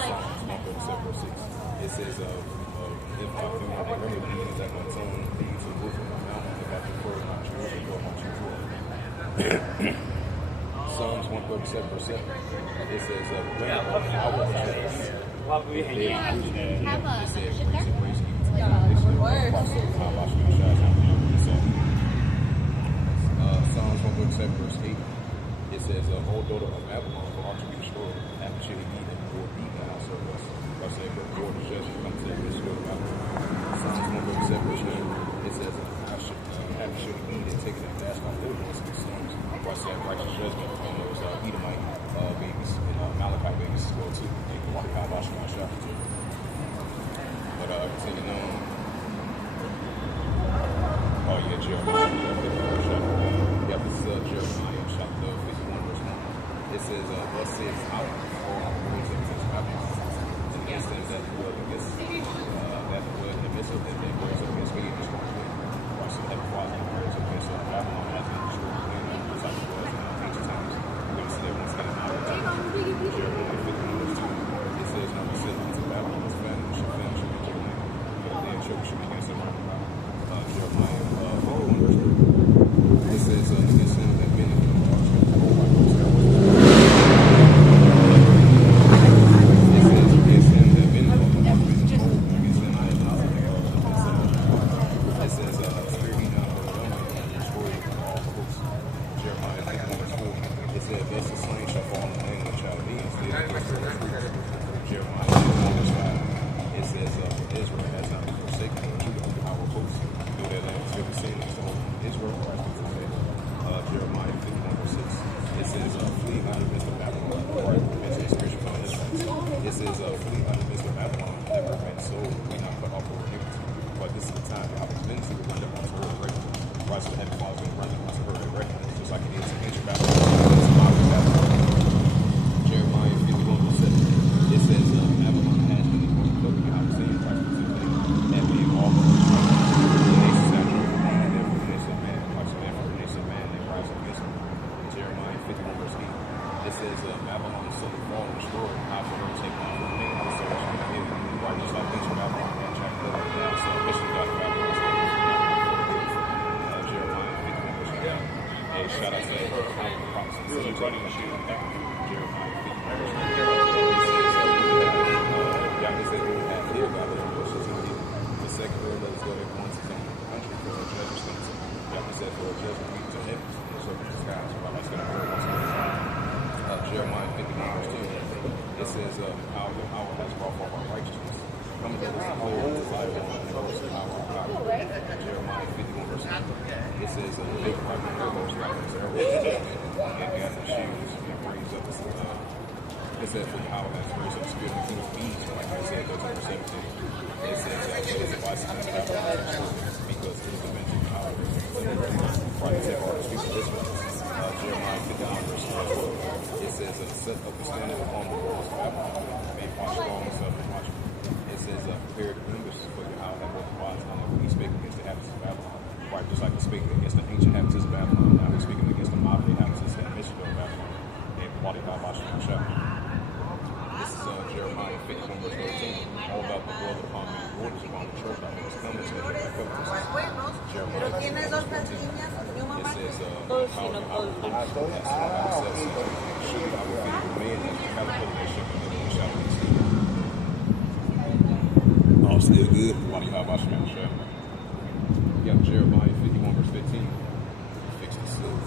Psalms 137 verse 6. It says, if I do not remember the meanings that my tongue leads to the roof of my mouth, if I prefer my Jerusalem, go my Jerusalem. Psalms 137 verse 7. It says, when I was Psalms 137 verse 8. It says, O daughter of Babylon, for art to be destroyed, after she had eaten or beaten the house of us. I say, but the Lord is just come to the destroy Babylon. Psalms 137 verse 9. It says, after she had eaten and taken a fast by wilderness and stones. I say, righteous judgment on those Edomite babies and Malachi babies as well too. They can walk out washing my shop too. But continuing on. Oh yeah, Jeremiah. Yeah, this is Jeremiah chapter 51 verse 1. It says, thus says out all words against Babylon. And it says that the word against in the midst of them that words against me is going to win. Watch the heaven flies and words against Babylon has been destroyed. Like it was in ancient times. We're going to see that Jeremiah 51 verse 5. It says, Israel has not been forsaken, or Judah, our hosts, though their land still be saved. So Israel, Jeremiah 51 verse 6. It says, flee out of the midst of Babylon, or as the scripture on Israelites. It says, flee out of the midst of Babylon, that prevent soul, we not cut off over iniquity. But this is the time the opportunity to run up onto her directly. Right, so the heaven falls going to run up onto her directly, just like it is in ancient Babylon. It's modern Babylon. Jeremiah 51 verse 7. It says, Babylon has been overlooked, and I was saying, Christ was and being all of the nations have joined and every nation man, watch every nation man, they rise up against him. Jeremiah 51 verse 8. It says, Babylon is suddenly fallen and destroyed, not for her to take on for the main house, so she can live. Right, just like ancient Babylon and chapter 11. Now, so mission got Babylon. Jeremiah 51 verse 8. Hey, shout out to the prophets. Really running the shield. Jeremiah 51 verse 8. Yahweh said, we have here, God, let us worship to thee. The second word, let us go there once in the country for a judge stands. Yahweh said, for a judge will reach to heavens and the circle of the skies. So I'm going to word once again. Jeremiah 51 verse 10. It says, our has brought forth our righteousness. Come to us and declare the desire of the works of our God. Jeremiah 51 verse 9. It says, make right the arrows like as arrows and gather shields and raise up the it says, for power has raised up the spirit of the king of bees, like I said, 13 verse 17. It says, for his advice is not to have because it is the mental power. Right, to take all the speech of this one. Jeremiah 51 verse 12. It says, set up the standard upon the walls of Babylon, make watch strong and self watchful. It says, prepare the members for your hour that both wise and we speak against the habits of Babylon. Right, just like we speak against the ancient habits of Babylon, now we're speaking against the modern habits that Michigan of Babylon. And quality by watching the show. This is Jeremiah 51 verse 13. All about the blood upon me, waters upon the church, I was coming to the Jeremiah 51 verse 14. It says, how I will put as one of the surely I will feed the men as the caterpillar that ship and then shall be seen. Oh, still good. Why do you have watching the show? You got Jeremiah 51 verse 15. Fix the silk.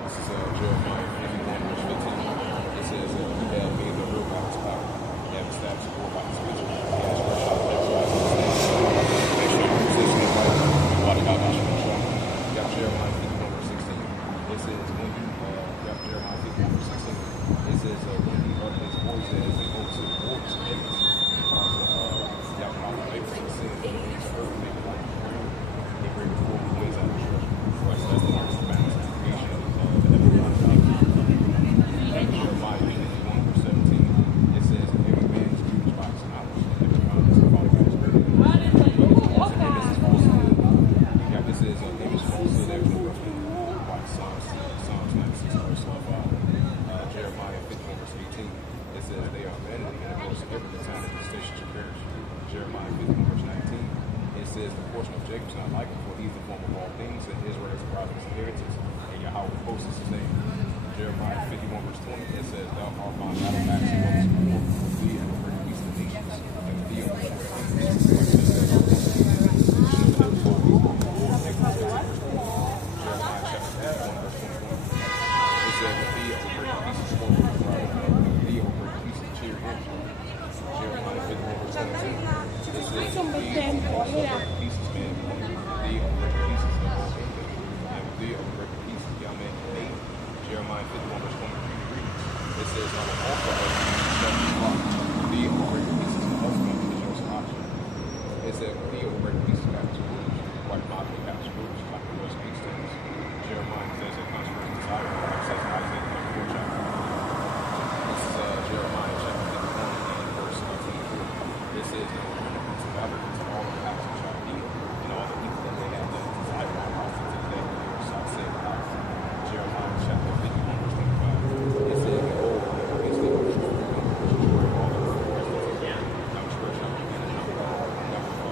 This is Jeremiah 51 verse 15. It says, he had made the real by his power. He had established the war by his vision. He has rushed out the exercise of the state. Make sure you're positioning right. What about Joshua? You got Jeremiah 51 verse 16. It says, when you got Jeremiah 51 verse 16. It says, when he uttered his voice as they go to the wars of David, because y'all know the labor of sin, he's first make the light ground. He brings the full ways out of the church. Right, so that's the first commandment of creation. Jeremiah 51 verse 17. It says, every man is used by his knowledge, and every man is followed by his spirit. This is falsehood. Yeah, this is image falsehood. Everything like Psalms 96 verse 5. Jeremiah 51 verse 18. It says, they are vanity, and of course, every time that the station should perish. Jeremiah 51 verse 19. It says, the portion of Jacob is not like him, for he is the form of all things, and Israel is the pride of his inheritance, and Yahweh posts his name. Jeremiah 51 verse 20, it says, thou art my battle axe and what is before thee, and will bring peace to the nations, and thee will bring peace. Jeremiah chapter 51 verse 21. It says, and thee will bring peace to the world, and thee will bring peace to cheer him. Jeremiah 51 verse 22. It says, and thee will bring peace to man, and thee will bring peace to the whole kingdom, and thee will bring peace to young men and maiden. Jeremiah 51 verse 23. It says, I will also have you flock. Thee will bring peace to the husband and your option. It said, thee will bring peace to Baptist rulers, like moderate Baptist rulers, like the West East things. Jeremiah says that consecration desire, like it says in Isaiah 34 chapter. This is Jeremiah chapter 51 and verse 24. It says, they will render unto Babylon to all the house of Chaldea, and all the people that they have done desire my house unto the day when they shall say the house. Jeremiah chapter 51 verse 25. It says, behold, I will the worship of the destroy all the rest of the I will stretch out the hand and I will hold you down the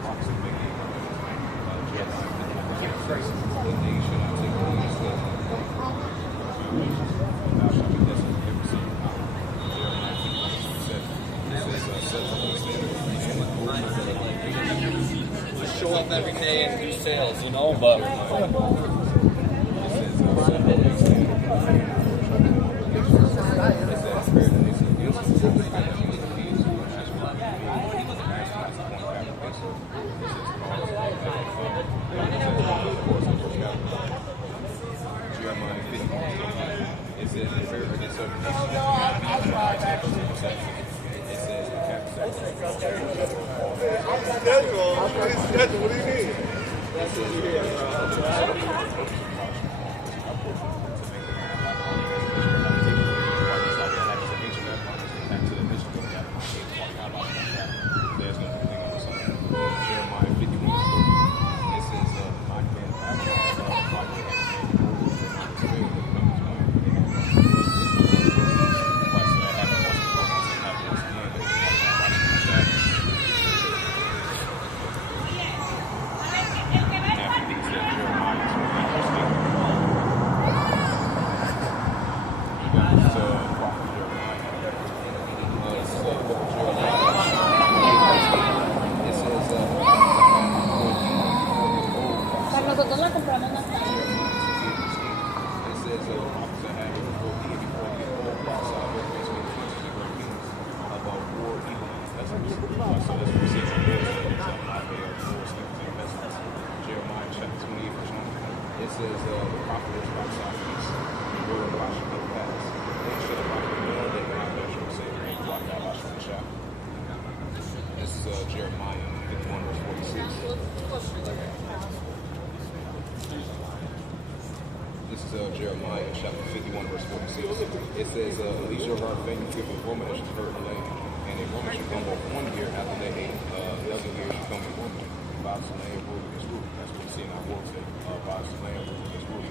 rocks and make it Jeremiah 51 verse 26. And they shall not take away the sins of the poor. And thou shalt be desolate every single hour. Jeremiah 51 verse 27. It says, set up the standard and the stuff every day and do sales, you know, but What do you mean? Jeremiah chapter 51, verse 46. It says, "Least your heart faint, you a woman that should hurt the land. And a woman should come both 1 year after they ate, the other year should come a woman. Bows the land, rule against rule." That's what we see in our world today. Bows the land, rule against rule.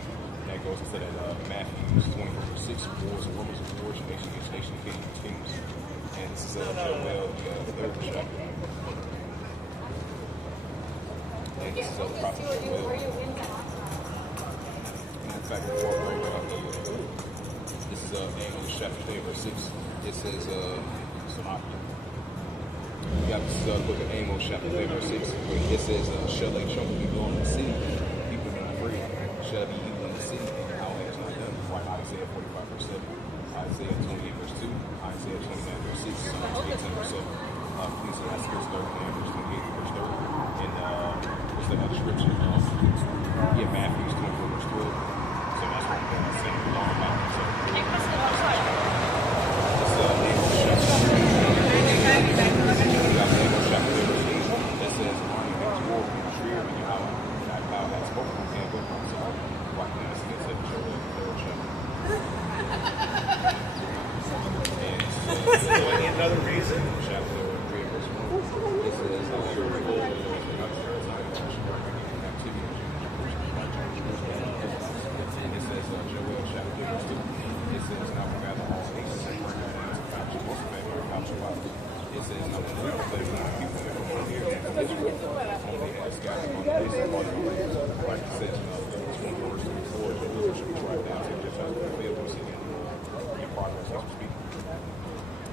That goes into that Matthew 24, verse 6. Wars and rumors of wars, nation against nation, kingdom against kingdoms. And this is Joel, the 3rd chapter. And this is the prophet Joel. Back and forth right now. This is Amos chapter 8, verse 6. It says, we got this book of Amos chapter 8, verse 6. It says, "Shall they choke me in the city? People be afraid. Shall be evil in the city? How has not done?" Like Isaiah 45, verse 7. Isaiah 28, verse 2. Isaiah 29, verse 6. Psalms 18, verse 7. Ecclesiastes 39, verse 28, verse 30. And what's that other scripture? Matthew 24, verse 12. So that's what I'm saying. Long about it. So, that says, "Army against war, and fear, and how thou hast spoken, and go from so what can I see against it? Joel, the 3rd chapter." And another reason, chapter 3, verse 1. It says, Joel chapter 2. It says, "Now we gather all nations and bring them into council." What's the matter about Shabbat? It says, "Now when we play with the people that come here and from Israel, only has scattered on the face of all the land." Like it says, 20 verse 24, Jerusalem should be right down to the Gentiles and the we see in progress as we speak.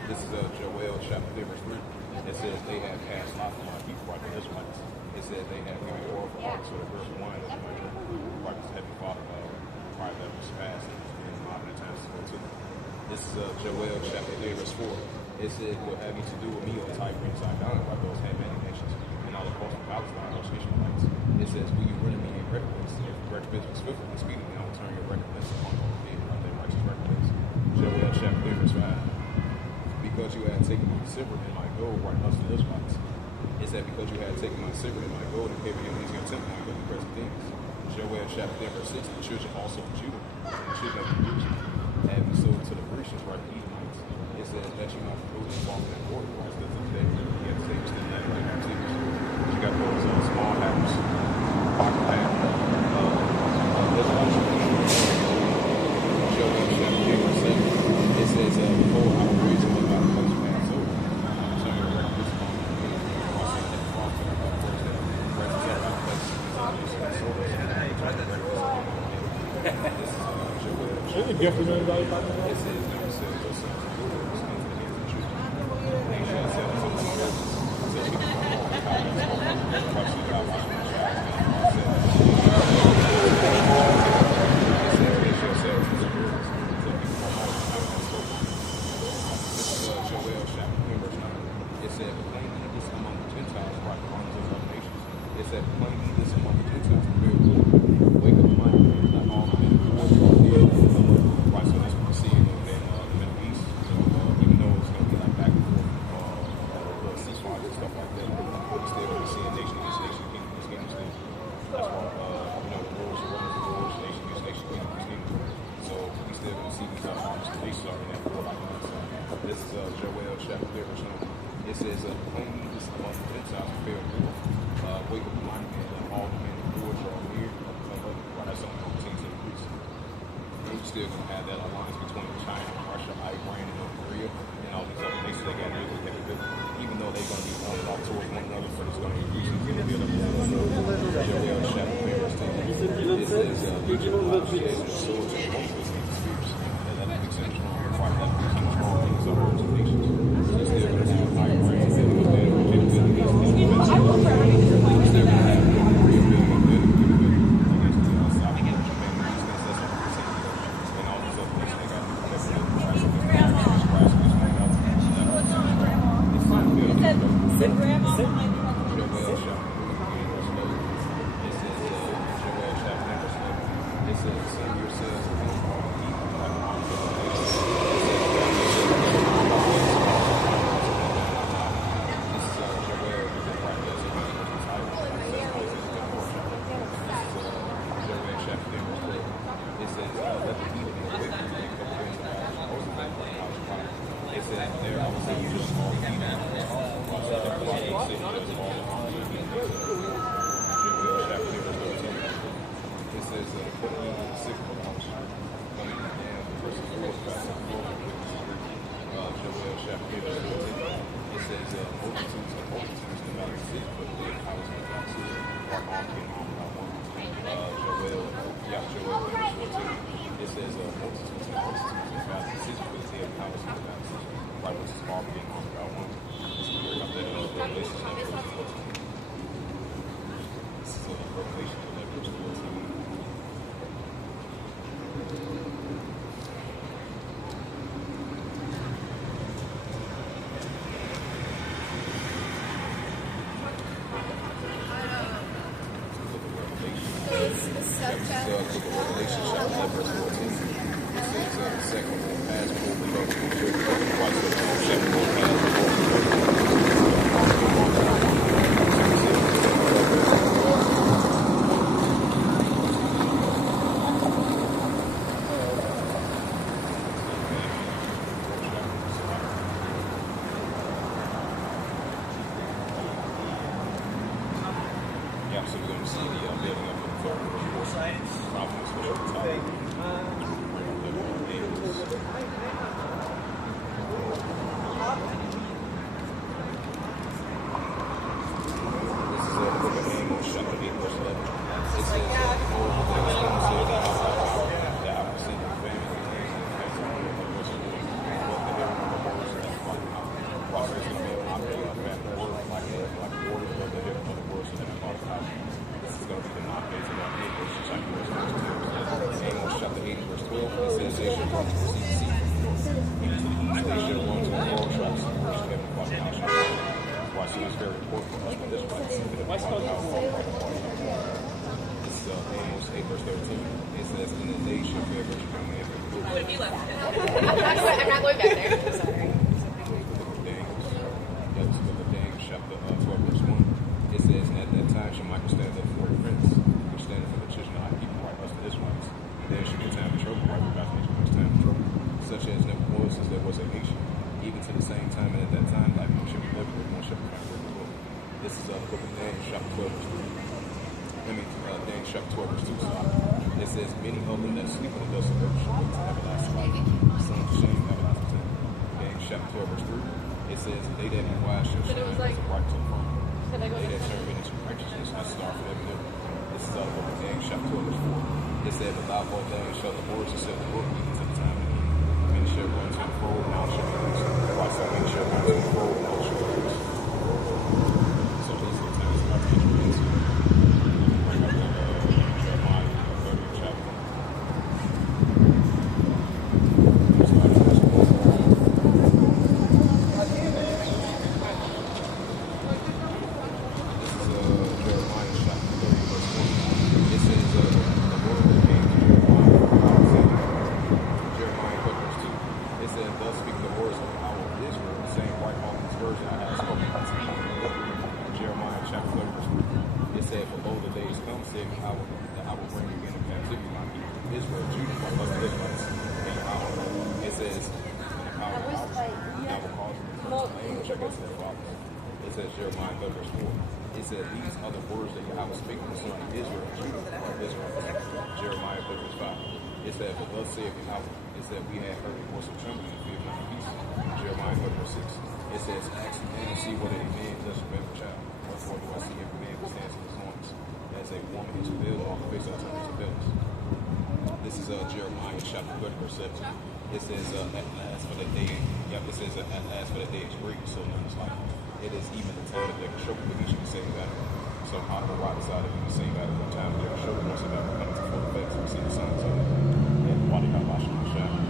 This is Joel chapter 3, verse 3. It says, "They have cast lot for my people like the Israelites." It says, "They have given oil for hearts, so the girls of wine as my drink." Like this heavy father, prior that was fast and modern times to go to. This is Joel chapter 8, verse 4. It says, "What have you to do with me, O Tyre and Sidon, like those had many nations, and all the coast of Palestine, those Ishmaelites?" It says, "Will you render me a recompense? If recompense was swiftly and speedily, I will turn your recompense upon all the dead, like their righteous recompense." Joel chapter 8, verse 5. "Because you had taken my silver and my gold, right us the Israelites." It said, "Because you had taken my silver and my gold and paid me your easy temple, you look at present things." Joel chapter 10, verse 6. "The children also of Judah, and the children of Jerusalem, have you sold to the Grecians, right, the Edomites." It says, "That you not food and walk in that border." Right, because today you have to say you still have right now. You got those small hammers, pocket hammer, Joel chapter 8, verse 7. It says, "Behold, I will raise him up out of the place of Passover. Turn your recompense upon him." Any different than anybody about that? It says, "Never sell your sons and daughters into the hands of children. They shall sell them to the Christ you God, It said, "Plain me this among the Gentiles, prepare the way. Wake up, mighty man, like all men and boys draw near." Right, so that's what we're seeing over there in the Middle East. So even though it's going to be like back and forth, ceasefires and stuff like that, we're still going to see a nation against nation, kingdom against kingdom still. That's why, the wars are running the wars, nation against nation, kingdom against kingdom. So we still going to see these nations are in that war like that. So this is Joel chapter 3, verse 1. It says, "Plain me this among the Gentiles, prepare the way. Wake up, mighty man, let all the men and boys draw near." Right, that's something that continues to increase. And you're still going to have that alliance between China, Russia, Iran, and North Korea, and all these other nations that got nuclear capability. Even though they're going to be on and off towards one another, but it's going to increase. It's going to build up. Joel chapter 3, verse 10. It says, "Legion of lions, and the swords and horses and spears. And let them extend strong and fight. Let them become strong in these other nations." You're still going to have Iran, and still going to have capability against these defenses. You're still going to have North Korea building against the South Korea, Japan, and all these other nations that got nuclear capability. Sit grandma. Joel chapter 3, it says, "Send yourselves against all the people like all the other nations." This is Joel, the right there, so it's the title. Joel chapter 3, verse 12. It says, "Let the people know quickly to make up against the house of Moses." It says, "There I will say you just all the people." It says, "Put me in the sick of the house. Let me down verses 4 fast and forward with Joel chapter 14. It says, "Multitudes and multitudes come out of the city, but the house of the city are all came on by one." Joel 14. It says, "Multitudes and multitudes come out of the city, but the house of the city." Right, which is all came on by one. So we got that Revelation 11, verse 14. This is Revelation 11, verse 14. Revelation chapter 11, verse 14. It says, "The second will pass before the Lord will judge twice over the second will pass before the Lord." Yeah, so we're going to see the building up of the third province, which is the top. I'm not going back there. Sorry. It says, "And at that time shall Michael stand up for a prince, which standeth for the children of thy people, right, us the Israelites. And there shall be time of trouble, right, for God's nation comes time of trouble, such as never was since there was a nation, even to the same time, and at that time, like one shall be left, and one shall be found with the Lord." This is the book of Daniel, chapter 12, verse 3. Daniel, chapter 12, verse 2. So it says, "Many of them that sleep on the dust of earth shall wake to everlasting life, son of shame, everlasting sin." Daniel, chapter 12, verse 3. It says, "They that be wise shall shine as a bright to the firmament. They that turn into righteousness shall star for them ever." This is the book of Daniel, chapter 12, verse 4. It said, "But thou, O Daniel, shall the words and set the book even to the time of the end. Many shall run to and fro, and all shall be loosed. Why so many shall run to and fro, and all shall be loosed." So these are the times that I've entered into. Bring up Jeremiah, 30th chapter. Jeremiah said, for all the days come, said, I will bring you into captivity, my people Israel, Judah, my beloved Israelites, and it says, I will cause you to language, I guess that's fathers. It says Jeremiah 3 verse 4. It said, these are the words that I was speaking concerning Israel, Judah, of Israel. Jeremiah 3 verse 5. It said, but thus saith Yahweh, it said, we have heard the voice of trembling and fear not peace. Jeremiah 3 verse 6. It says, ask a man and see whether a man does bear a child. Wherefore do I see every man who stands in his loins? As a woman is veiled off the face of the turns of veils. This is Jeremiah chapter 30 verse 7. It says, at last for the day, it says, at last for the day is great, so now it's like, it is even the time that they can show you that you should be saved out of it. So I don't know why I decided to be saved out of the time that they can show you once about coming to full effect, so we see the signs of it. And why they got washed in the shower.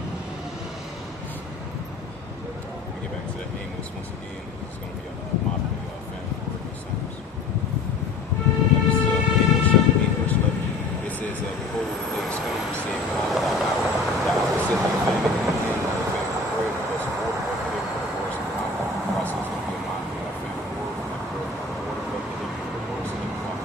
We get back to that Amos once again. It's going to be a model of the family for the sons. This is Amos chapter 8 verse 11. It says, behold, the day is coming, saying, all thou will sit like a famine in the end of the famine of bread, because the water will be for the words of the mouth. Also, it's going to be a model of our family word, like bread, water will be for the words of the mouth.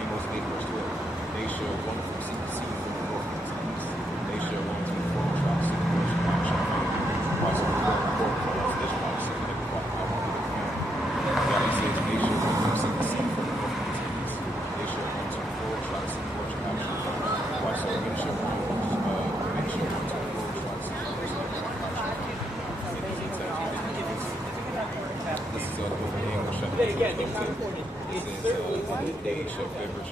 Amos 8 verse 12. They shall wonderfully see the sea from the north and to the east. They shall run to the former shall see the words of God shall be. Also, the Lord for us, this shall see that the water will be the command. God says, they shall run to see the sea from the north and to the east. They shall run to the former shall see the words of God shall be. Also, many shall run to the former shall see the words of God shall be. This is the book of Amos chapter 2. It says, the day shall favor you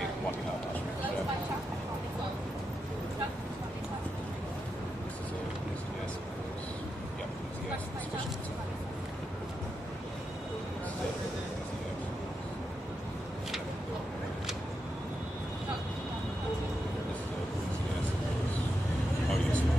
and walking out of the chapter. This is Ecclesiastes. Yeah, Ecclesiastes. Oh, yes, ma'am.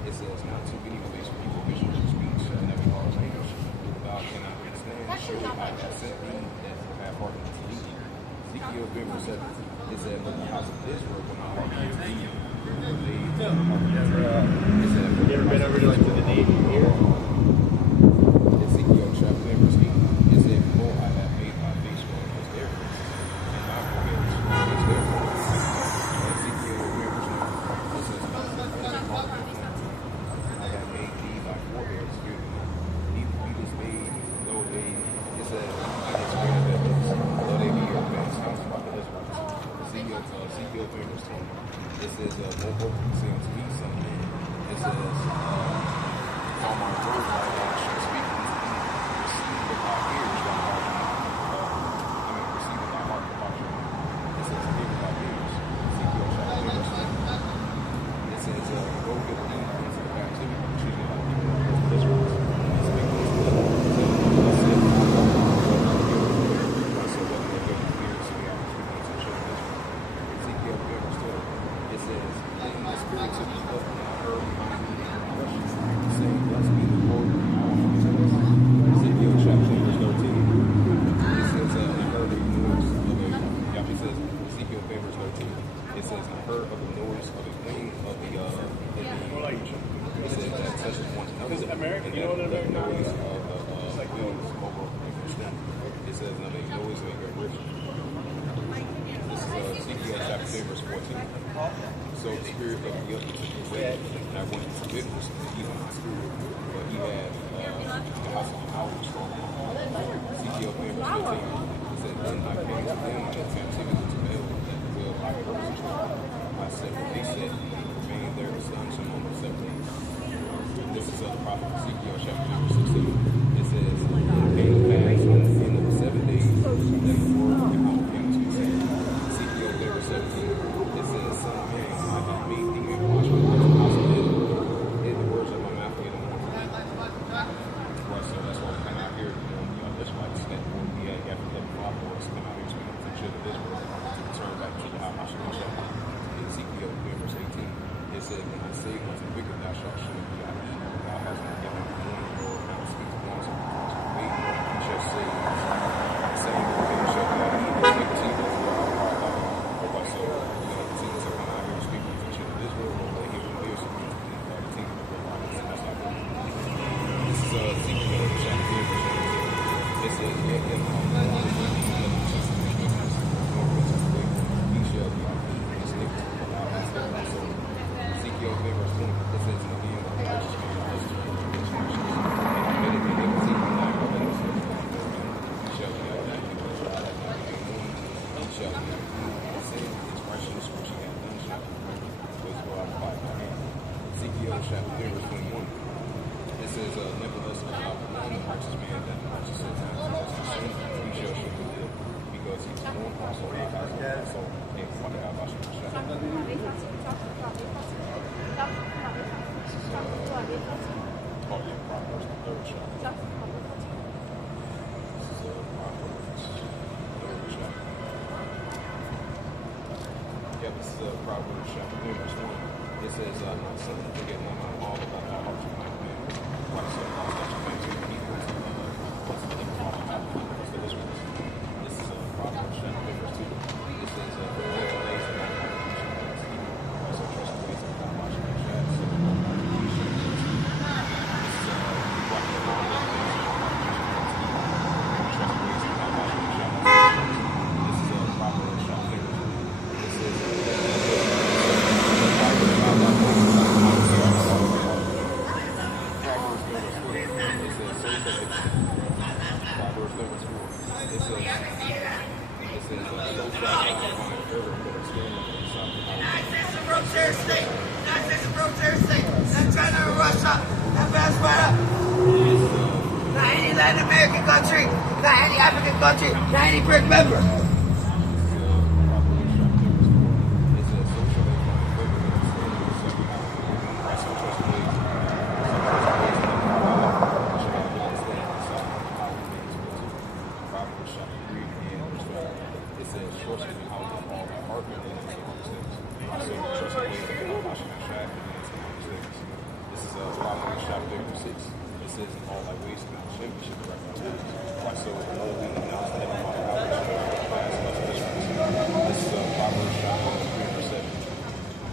It says, not too many ways for people visual speech and every hard language. God cannot understand. Surely I have sent thee that have hearkened to thee. Ezekiel 3 verse 7. It said, but the house of Israel will not hearken to thee. Never been over to like to the Navy here. Ezekiel chapter 3 verse 8. It said, behold, I have made my face for his arrogance, and my forehead is for his arrogance. Ezekiel 3 verse 9. It says, I have made thee thy forehead is good. Neither be dismayed, though they, it says, I have spared their lips, though they be your advanced house by the Israelites. Ezekiel 3 verse 20. It says, moreover, he said unto me, son of man. It says, all my words thy mouth shall speak unto thee. Receive with thy ears thy heart. Receive with thy heart the doctrine. It says, hear with thy ears. Ezekiel chapter 3 verse 9. It says, go get the people into the captivity, treated like people of the Israelites. Speak unto them. Thus saith the Lord, so whether they go in fear, so we are speaking unto the children of Israel. Ezekiel spirit to be up, and I heard behind me a rush, saying, Blessed be the Lord, our fountain. Ezekiel chapter verse 13. It says, I heard a noise of a, yeah, it says, Ezekiel verse 13. It says, I heard of the noise of a wing of the, it says that touches one another. Is it American? And You know what that American noise is? of wings over them. It says, and a noise of a great river. This is Ezekiel chapter 10, verse 14. So the spirit of the other took me away, and I went into bitterness, even my spirit. But he had the house of power strong. Ezekiel 10, verse 15. It said, then I came to them in captivity to Babel, that dwell by purposes. I said, what they said, remain there astonishing on the 7 days. This is the prophet Ezekiel chapter 16. It says, it came to pass on the end of the 7 days that the word of Yahweh came to me, saying, Ezekiel verse 17. It says, Son of man, I have made thee a watchman of the house of Israel. In the words of my mouth, in the morning. Right, so that's why we come out here, that's why it's that word we have to let the followers come out here to speak to the children of Israel to return back to the house of Israel. Ezekiel verse 18. It says, when I say unto the wicked, thou shalt surely be out of evil, thou hast not given me warning, nor not speak to one to wait, he shall say, saying, they shall be out of evil, take to you, everybody. So, we're going to continue to come out here and speak to the children of Israel, or let him hear something to the kingdom of God. That's not good. This is Ezekiel chapter 10, verse 18. It says, yet in all the water, he shall be out of evil, his iniquity will thou hast done also. Ezekiel verse 20, it says, and again, the righteous man blessed to the transgressions, and I made it in everything that I have done, he shall be out of evil, for I have not made known, he shall be out of evil, and sin, his righteousness which he hath done shall be remembered, which will I abide by him. Ezekiel chapter 10, verse 21. It says, nevertheless, I have known the righteous man that the righteous is not just the sin, he shall surely live, because he is born also in the house of God, so in Father God, I shall shall. Oh, yeah, Proverbs, the third chapter. This is Proverbs, third chapter. Yeah, this is Proverbs chapter 3, verse 1. It says, my son, forget not my all about thy heart to my commandments. Why so cause that you may to the people to what's the people all about the people to Israel. This is Proverbs chapter 3, verse 2. It says, the days of thy life you shall not see. Also trust the ways of thy watch and shad, so the Lord thy you shall not see. This is walk the law of the ways of thy life you shall not see. Trust the ways of thy watch and shad, so this is Proverbs chapter 3, verse 2. It says, not any Latin American country, not any African country, not any BRIC member.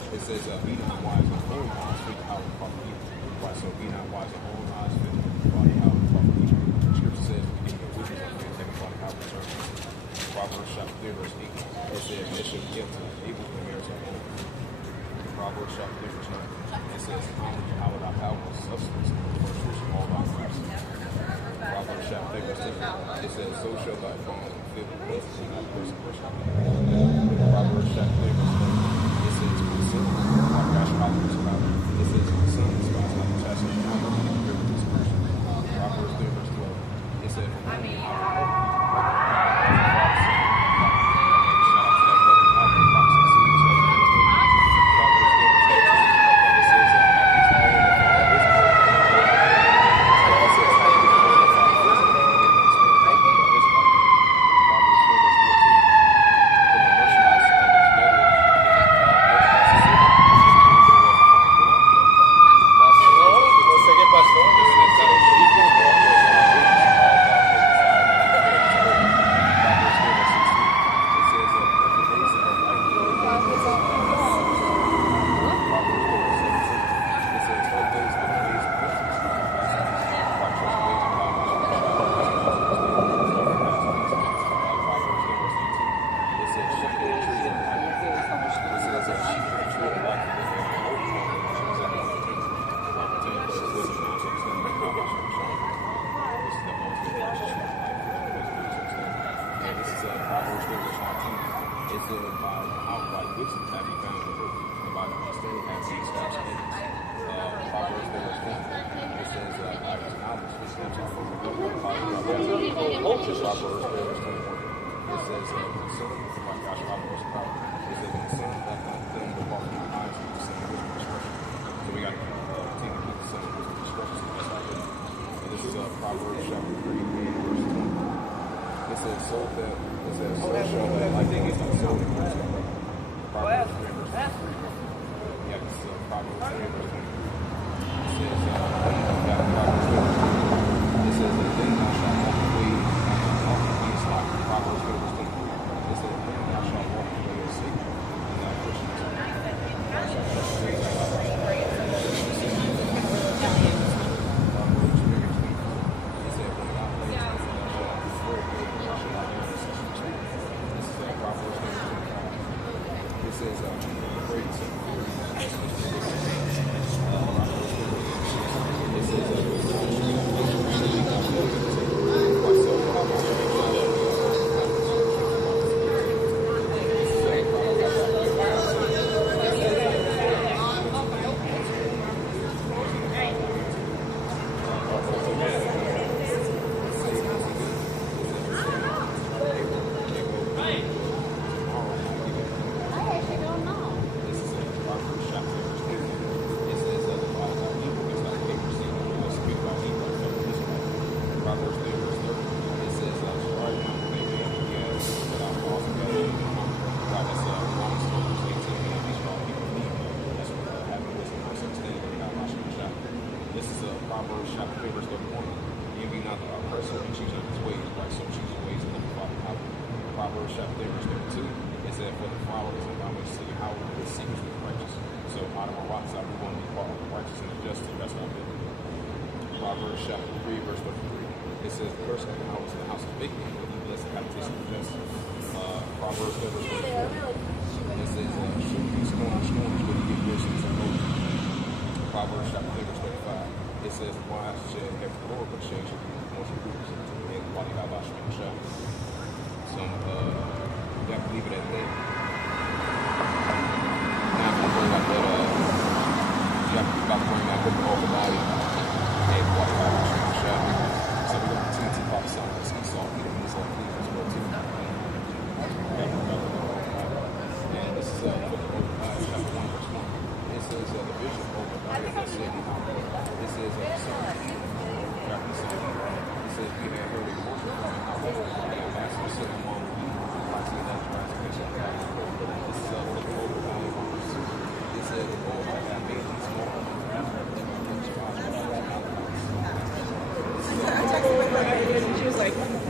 It says, be not wise in your own eyes, fit how to follow evil. Why so be not wise in your own eyes, fit body how to follow evil. The scripture says, we get your wisdom and fit every body how to serve. Proverbs chapter 3, verse 8. It says, there should be up to able to marry our own. Proverbs chapter 3, verse 9. It says, how would I power substance and the first fruits of all thy crops. Proverbs chapter 3, verse 10. It says, so shall thy bones be filled with places and thy person worship. Proverbs chapter 3, verse 11. It says, my son, my gosh, it says, my son despise not the chastisement of the Lord, and the his person. Proverbs 3, verse 12. It says,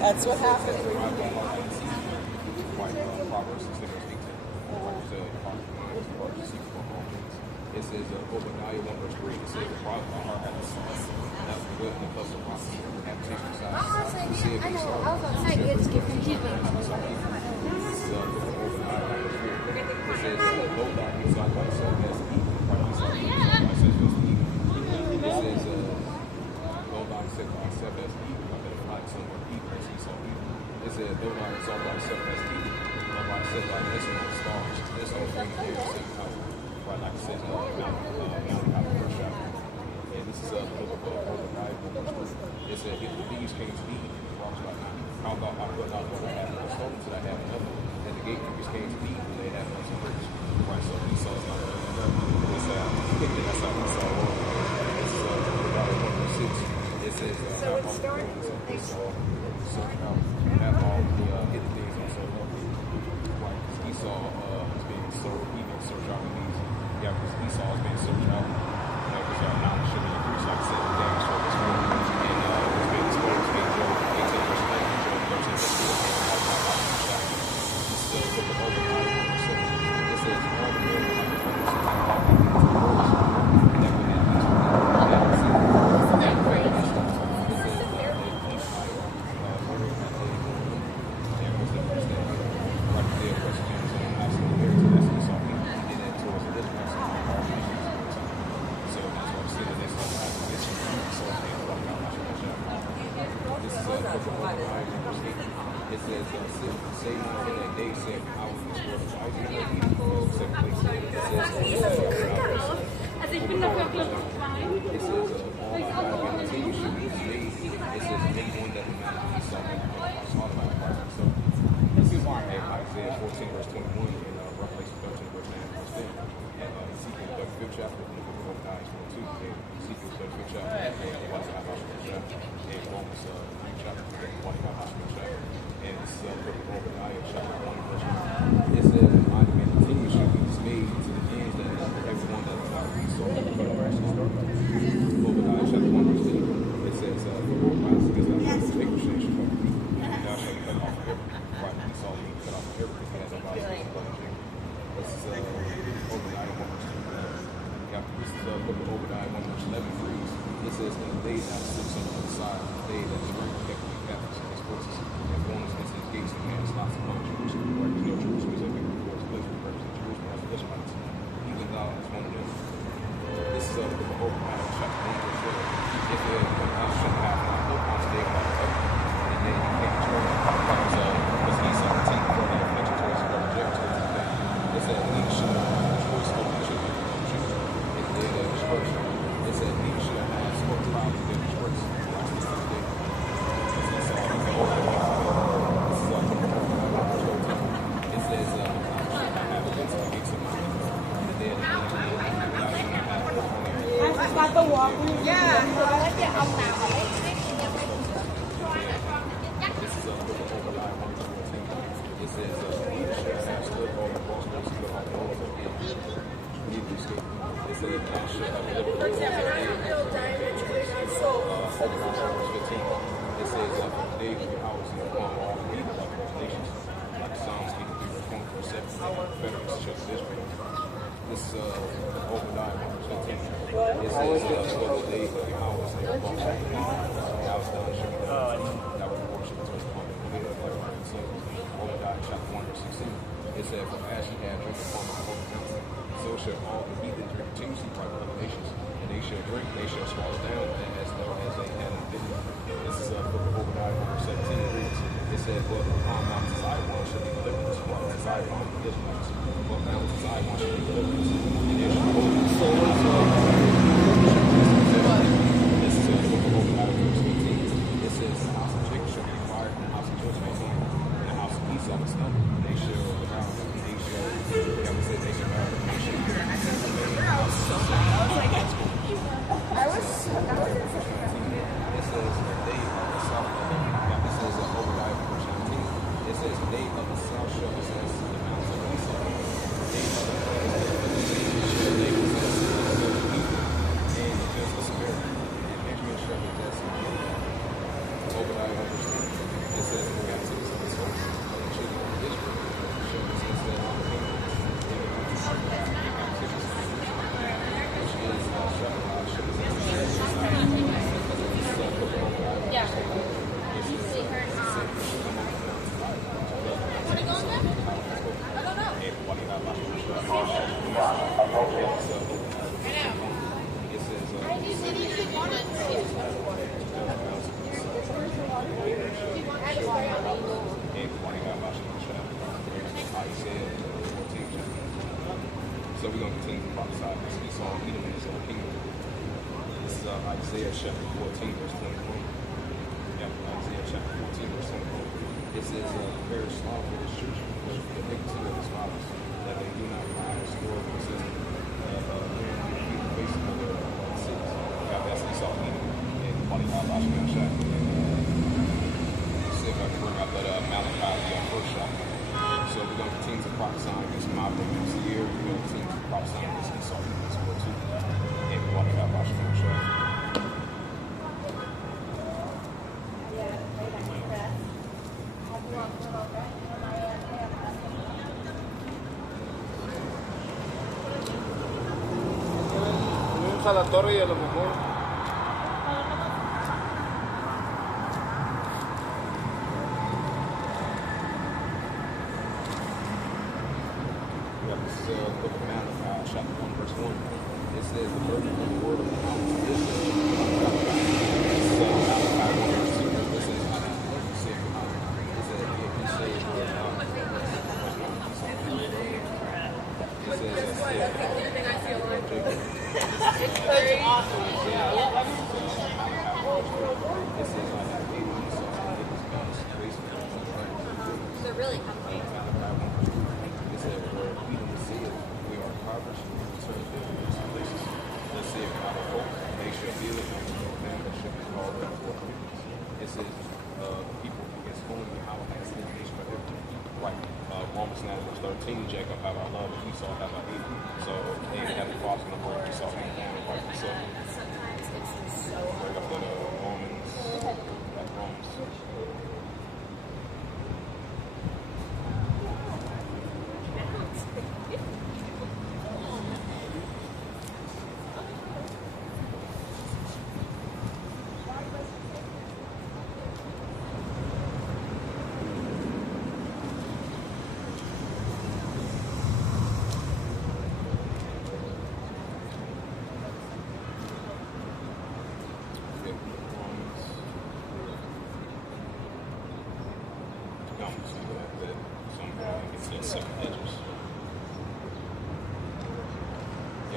That's what happened. It says Obadiah 1 verse 3. It says the prophet of my heart had a son. That's good in the cluster of my feet. Have taken sides. He said, be sorry. This is Obadiah 1 verse 3. It says, though thou be sought by thyself as evil, right? He sought by thyself as evil. It says, though thou be sought by thyself as evil, I better like somewhere evil as he saw evil. It says, though thou be sought by thyself as evil, though thou be sought by missing on stars. This whole thing here is sitting out. Right, like I said, first chapter. And this is a book of Obadiah. It said, if the thieves came to thee, rocks like how about I put out what I have no stolen till I have another. And the gatekeepers came to thee, and they had no bricks. Right, so Esau's not going to know. That's how Esau was. This is Obadiah 1 verse 6. It says, so it started with Esau. Search out, have all the hidden things also lovely. Right, because Esau is being sold, even search out these. Yeah, because Esau has been searched out. Because knowledge should be increased, like I said, the damage for this world. And it's been exposed, being Job 18 verse 11, Job 13 verse 2, and all my life in chapter. This is the book of Obadiah 1 verse 7. It says, chapter, Obadiah 4:2, and Ezekiel 35th chapter, and Malachi chapter, and Romans 3 chapter, and Malachi chapter, and this is book of Obadiah chapter 1 verse 1. It says, "The monument continues shall be made to the ends that everyone that saw the first start." Obadiah chapter 1 verse 8. It says, "For the wise against thy maker shall come to thee, and thou shalt cut off every right he saw me cut off everything as a body of blood." This is Obadiah 1 verse 2. This is book of Obadiah 1 verse 11 reads, it says, "In the day that sits on the side, the day that strength kept the captives and his forces, and born us into his gates and hands lots upon Jerusalem, where you know Jerusalem is a victory for his place, who represents Jerusalem as the Israelites, even thou as one of them." This is book of Obadiah chapter 1 verse 4. It says, "But thou shalt have not hope on today by the covenant, and the day you came to turn was Esau the tenth for the affliction towards the brother Jacob towards his back." It said, "Neither shall rejoice over the children of Judah in the day of their destruction." It said, "Neither shall have smoke clouds in their disgrace." This is it says, "Have against the gates of my enemies in the day of the That's not the walk. Yeah. This is book of Obadiah 1:14. It says, "Neither shall have stood all the walls of the walls of Israel, neither escape." It says, "Thou shalt have delivered all the Obadiah 15. It says, "For the day of your house is upon all the people of the nations, like Psalms 83 verse 24-7, and Confederates shall Israel." This is Obadiah 1 verse 15. It says, "For the day of your house is upon all the people, and thou shalt shall be thou will worship to upon the day of thy right." So Obadiah chapter 1 verse 16. It said, "For as ye have drink upon my holy mountain, so shall all the heathen drink continuously by other nations, and they shall drink, they shall swallow down, and as though as they had bidden." This is book of Obadiah 1 verse 17. It reads, it said, "But upon Mount Zion shall be deliverance, while Mount Zion the Israelites, but Mount Zion shall be deliverance, and there shall hold the soul of This is the book of Obadiah verse 18. It says, "The house of Jacob shall be fire, and the house of Joseph a hand, and the house of Esau a stone. They shall devour them, they shall, they shall devour them, they shall devour It says, "The day of the south." It says, Obadiah verse 19. It says, "The day of the south shall possess the mountains of Esau. The day of the north shall they possess the hills of Edom, and the hills of Samaria, and Benjamin shall possess the hill." Obadiah verse 20. It says, "The captives of his host, and the children of Israel shall possess their own kingdoms, and the captives of Jerusalem, which is Shabbat shall possess So we're going to continue to prophesy this Esau, Edom, and his own kingdom. This is Isaiah chapter 14, verse 24. Yeah, Isaiah chapter 14, verse 24. It says, "Prepare a slaughter for this church, because of the iniquity of his fathers, that they do not find a store of consistent keep the face of their cities." Yeah, that's Esau, Edom, and Malachi chapter. See if I can bring out that Malachi first chapter. So we're going to continue to prophesy against my next year. We're going to continue to prophesy against Esau, Edom, as well too. And Malachi chapter. A la torre y a lo mejor This is the book of Malachi, chapter 1, verse 1. It says, "The burden of the word of the house of Israel." This is Malachi 1, verse 2. It says, "I have heard you say behind me." It says, "If you say the word of God, it says, They're really comfy. It said, "Where Edom is sealed, we are impoverished, we return to this place."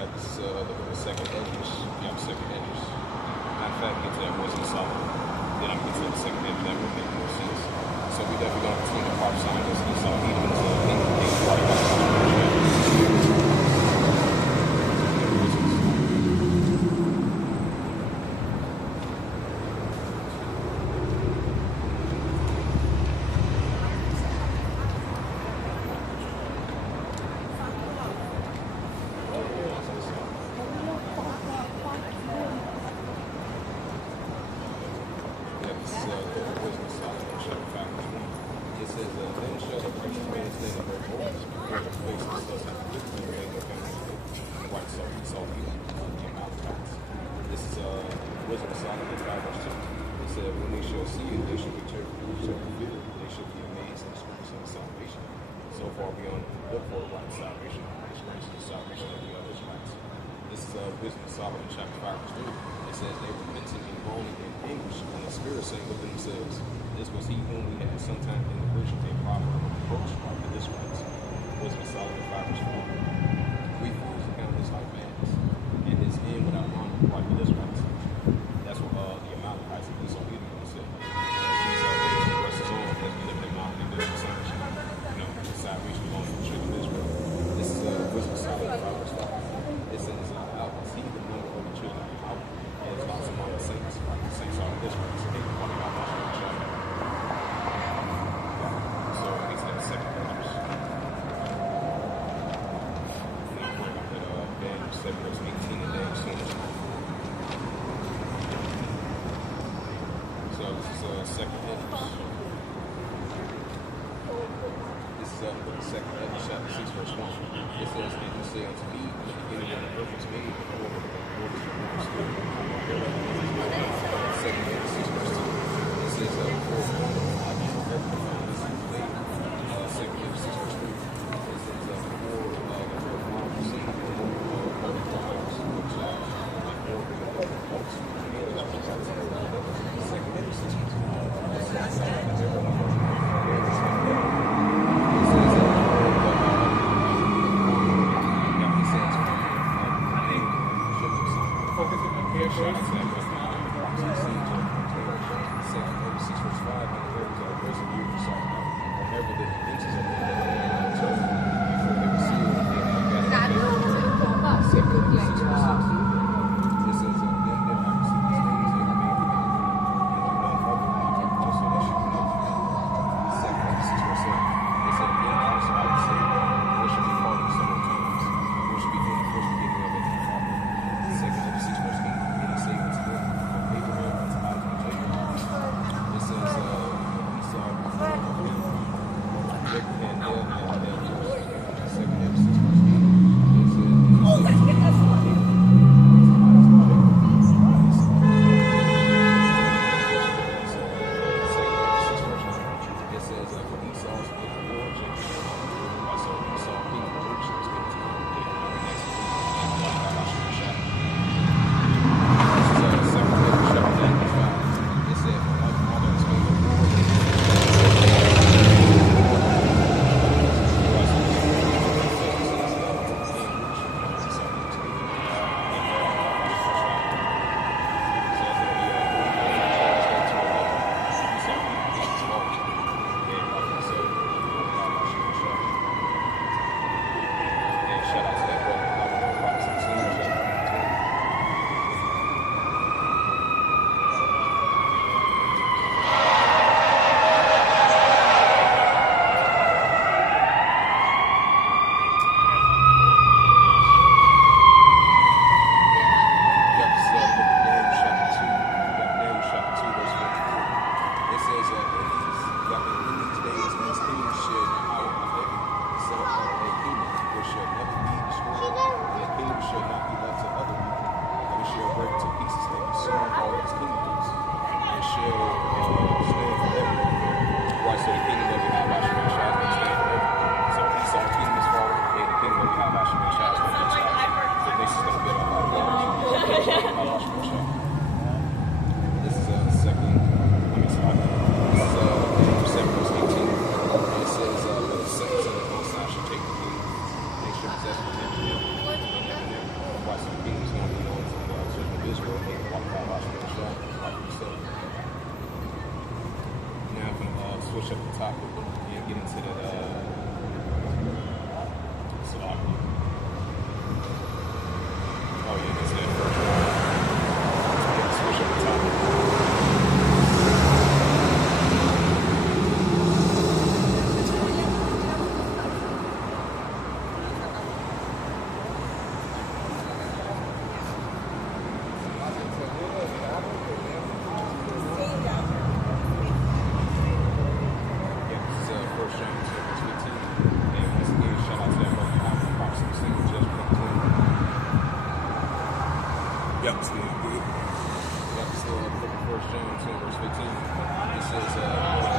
got this the second edges. You have second edges. Matter of fact, get to that voice and solid. Then I'm going to get to the second edge. That would make more sense. So we definitely going to between the prop sign and the solid heat into so far beyond look for right salvation, experiences of salvation of the other rights. This is wisdom of Solomon chapter 5 verse 3. It says they were repenting and moaning in anguish, and the spirit saying within themselves, this was he whom we had sometime in the vision a proverb of approach after this rights. Wisdom of Solomon 5 verse 4. We fools account this like madness, and his end without honor right for this rights. That's what the amount of Isaac is so easy to say. As we live in a mountain and there's so much salvation belongs to the children of Israel. This is wisdom of Solomon 5 verse 5. It says, out is he the number of the children out, and it's not among the saints. The saints are Israel. So they want to go out and show. So it's that second verse. And I'm going up at Daniel 7 verse 18 and Daniel 7 verse 9. So this is second verse. The second chapter 6 verse 1. It says, and you say unto me, in the beginning when the earth was made, before the Lord is still. Second Edge 6 verse 2. It says, before the Lord I did everything this is made. Second Edge 6 verse 3. It says, before the earth was seen, the Lord of the house, which second Edge 6 verse 2. It says, push up the top and get into that slot. Oh yeah, that's that first one. Yeah, switch up the top. Yep, still good. Yep, still First James 2 verse 15. It says,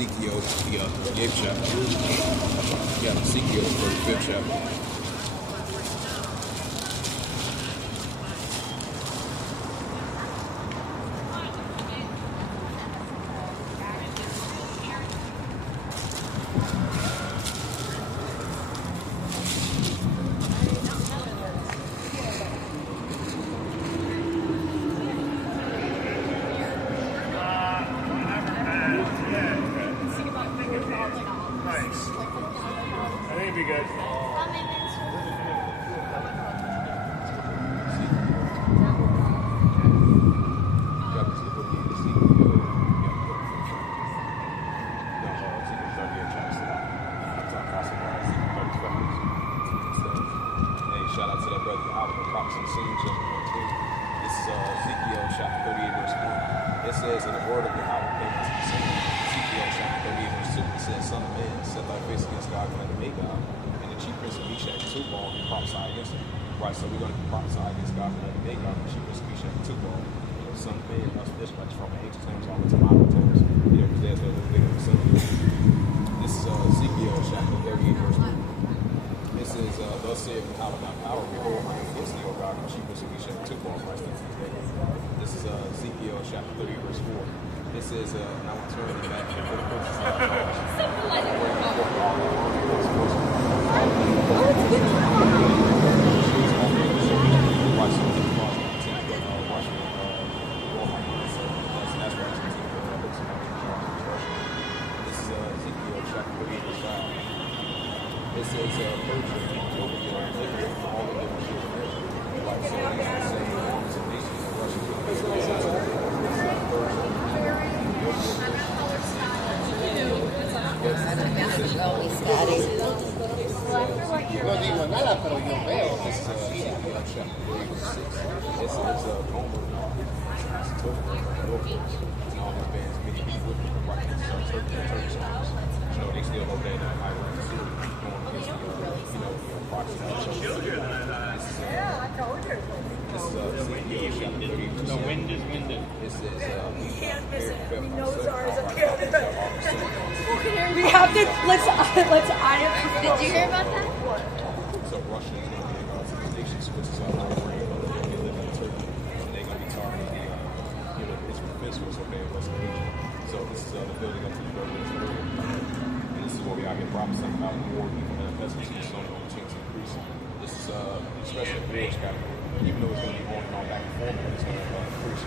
Ezekiel, the 8th chapter. Yeah, Ezekiel, the 35th chapter. I think it'd be good. prophets and sins of the king. This is Ezekiel chapter 38, verse 1. It says, "And the word of Yahweh came unto the same." Ezekiel chapter 38, verse 2. It says, "Son of man, set thy face against God and Magog, and the chief prince of Meshach and Tubal, and prophesy against him." Right, so we're going to prophesy against God and Magog, and the chief prince of Meshach and Tubal. Son of man, us Israelites from ancient times all the way to modern times. You know, because there's no big of a son. This is Ezekiel chapter 38, verse 3. It says, "Thus saith Yahweh thy power, behold, I am against thee, O God, and the chief prince of Meshach and Tubal, Christ unto this day." This is Ezekiel chapter 30, verse 4. It says, "And I will turn thee back to the princes of the It says, "Persia, Ethiopia, Libya, all of them are here. Like, so these are the same arms and nations of Russia. No digo nada, pero yo veo. This is Ezekiel chapter 36. It says, Gomer, and all his bands, many people with them, right? This is Turkish arms. You know, they still obey the Iraq Syria, going against the Protestant children. This is Ezekiel chapter 32. The wind is winded. It says, He can't miss it. He knows ours up here. We have to, let's eye it. Did you hear about that? So Russia is going to be involved in the nations, which is all our brain, they live in Turkey, and they're going to be targeting its defense force over there in Western Asia. So this is the building up to the Berlin Wall. And this is what we out here prophesying about war, even the pestilences is only going to change to increase. This is especially wars category. Even though it's going to be going on back and forth, it's going to increase.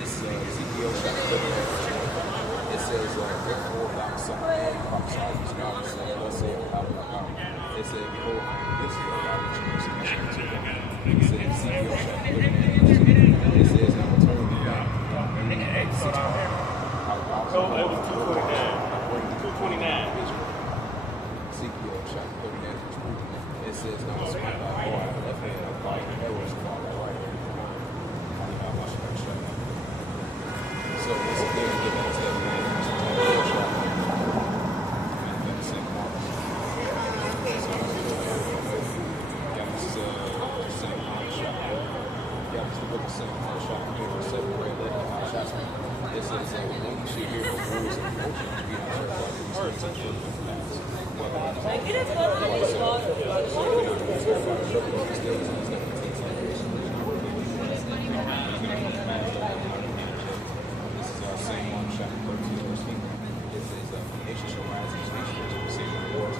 This is Ezekiel chapter 38. It says, "Therefore thou son of man, prophesy against God, and say, Thus saith Yahweh thy God." It said, "Behold, I am against thee, O God, which you used to be to them." It says, Ezekiel chapter 38. It says, "I will turn thee back, and thee 6 Oh, it was 229. 229. Ezekiel chapter 39, verse 3. It says, "Now smite thy bow at the left hand, and thy arrows fall at thy right hand." So this is there to get back to that man. It says that when you should hear the rules and emotions, we are these things are children of past. This is St. Mark chapter 13, verse 8. It says that the nation shall rise against nation and receive the wars.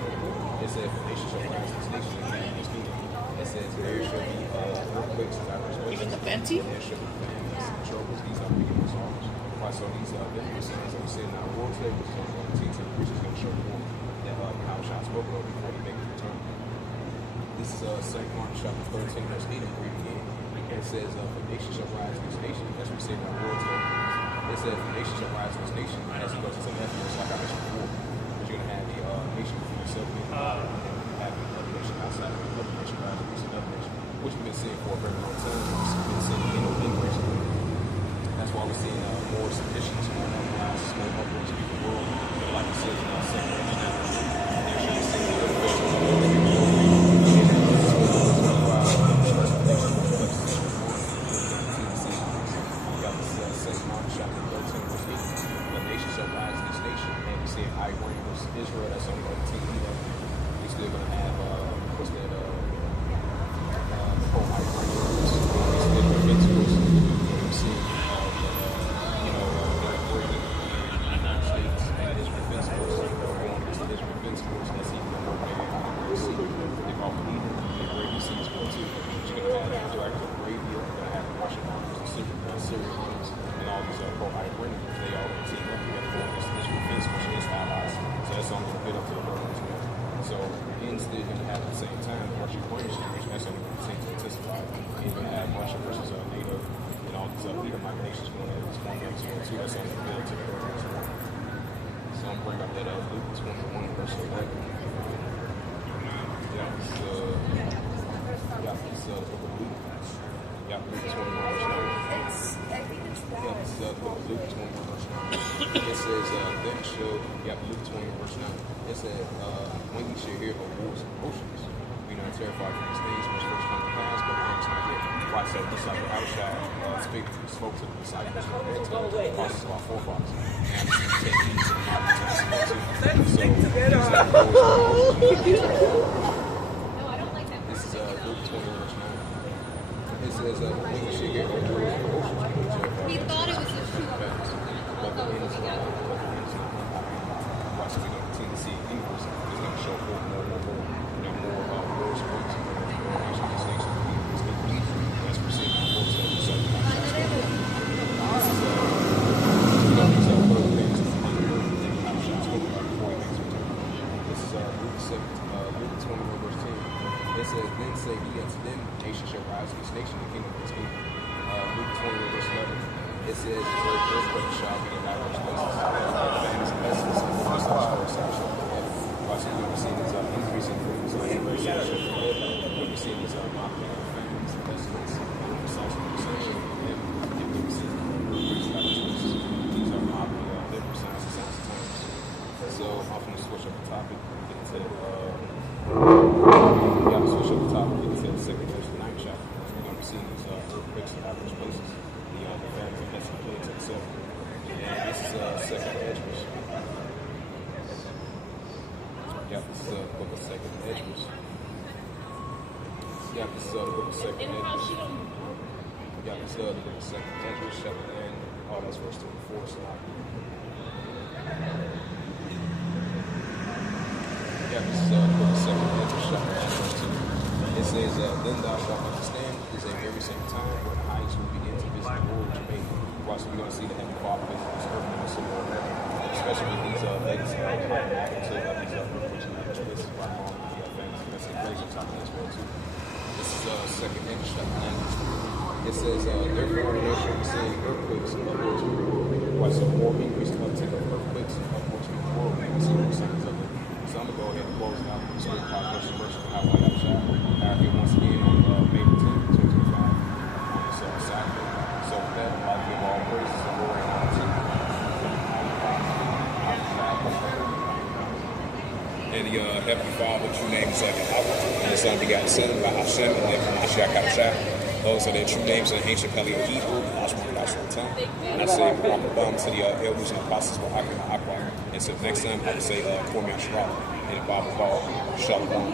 It says the nation shall rise against nation and kingdom against kingdom. It says there shall be earthquakes and diverse places. Even the Fenty? There shall be famines and troubles. These are beginning sorrows. Right, so these are different signs that we see in our world today, which is going to continue to the preachers going to show more that how Shah spoke of before he makes his return. This is St. Mark chapter 13, verse 8. I'm reading again. It says, "For nation shall rise against nation," as we say in our world today. It says, "For nation shall rise against nation," as he goes into Matthew, like I mentioned before. But you're going to have the nation for yourself, and have another nation outside of another nation rise against another nation, which we've been seeing for a very long time. We've been seeing increase. That's why we're seeing more seditions going on now, slow upwards in the world. Like it says in our second Israel, that's only going to take we're still going to have what's that pro-Iranians, individuals, we see United States and Israel Defense Force going against the Israel Defense Force. That's even more than they've offered either. They've already seen this war too. You're going to have direct Arabia, you're going to have the Russian arms, the Syrian arms, and all these pro-Iranians. They all team up together going against the Israel Defense Force and its allies. So that's only going to build up to the burden as well. So instead going to have at the same time the Russia-Ukraine situation, that's only going to continue to intensify. You're going to have Russia versus NATO and all these other Edomite nations going at this one as well too. That's only going to build up to the burden as well. So I'm bringing up that Luke 21 verse 11. Yeah, it's the book of Luke It says, then shall, Luke 20, verse 9. It said, when ye shall hear of wars and oceans, be not terrified for these things which first come to pass, but the end is not yet. Why so? Just like Abishai spoke to the disciples and to the apostles of our forefathers. And take heed to the mouth of so, these are wars and oceans. This is Luke 20, verse 9. It says, when ye shall hear of wars and oceans, He thought it was a shoe. but the end is not. Watch, we're going to continue to see increase. It's going to show more wars, wars, nation, distinction, it's going to be as perceived in wars that we saw. This is other things that I'm spoken about before he makes return. This is Luke 21, verse 10. It says, then say he unto them, nation shall rise against nation, the kingdom of his kingdom. Luke 21, verse 11. It says, earthquake shall be in diverse places. Famines and pestilence and wars shall be heavy. Watch, we're seeing these increasing things like recession. We're seeing these mocking famines and pestilence and recession. We're seeing increased diverse places. These are mocking different signs and times. So I'm going to switch up the topic and get into switch up the topic and get into the second verse of the 9th chapter. We're going to be seeing these earthquakes in diverse places. The famines and pestilence, etc. And this is second Edges. This is the book of second Edges. This is the book of second Edges. This is the book of second Edges, chapter 9. That's verse 24. So this is the book of second Edges, chapter 9, verse 2. It says, then thou shalt understand is a very same time when the eyes will begin to visit the Lord which made. Watch, we're going to see the Heavenly Father visit this earth and also more heaven, especially with these ladies until these earthquakes and other places right along with the famous domestic plagues on top of this world too. This is second Edges, chapter 9. It says, therefore when there shall be saying earthquakes and upwards from the world. Watch, so more increased uptick of earthquakes and upwards from the world. We can see more signs of it. So I'm going to go ahead and close out with the spirit podcast verse of how I have shot. Once again on May 10th, 2025, on this Saturday. So with that, I give all praises to the Lord and honor to and the Heavenly Father, true name is like and the Son begotten Son, by Hashem, and like Mashiach HaShah. Those are their true names in ancient Paleo Hebrew, and I say Rambam to the elders and apostles for Hakim and Akbar. And so next time I would say Kormi Ashraf in the Bible called Shalom.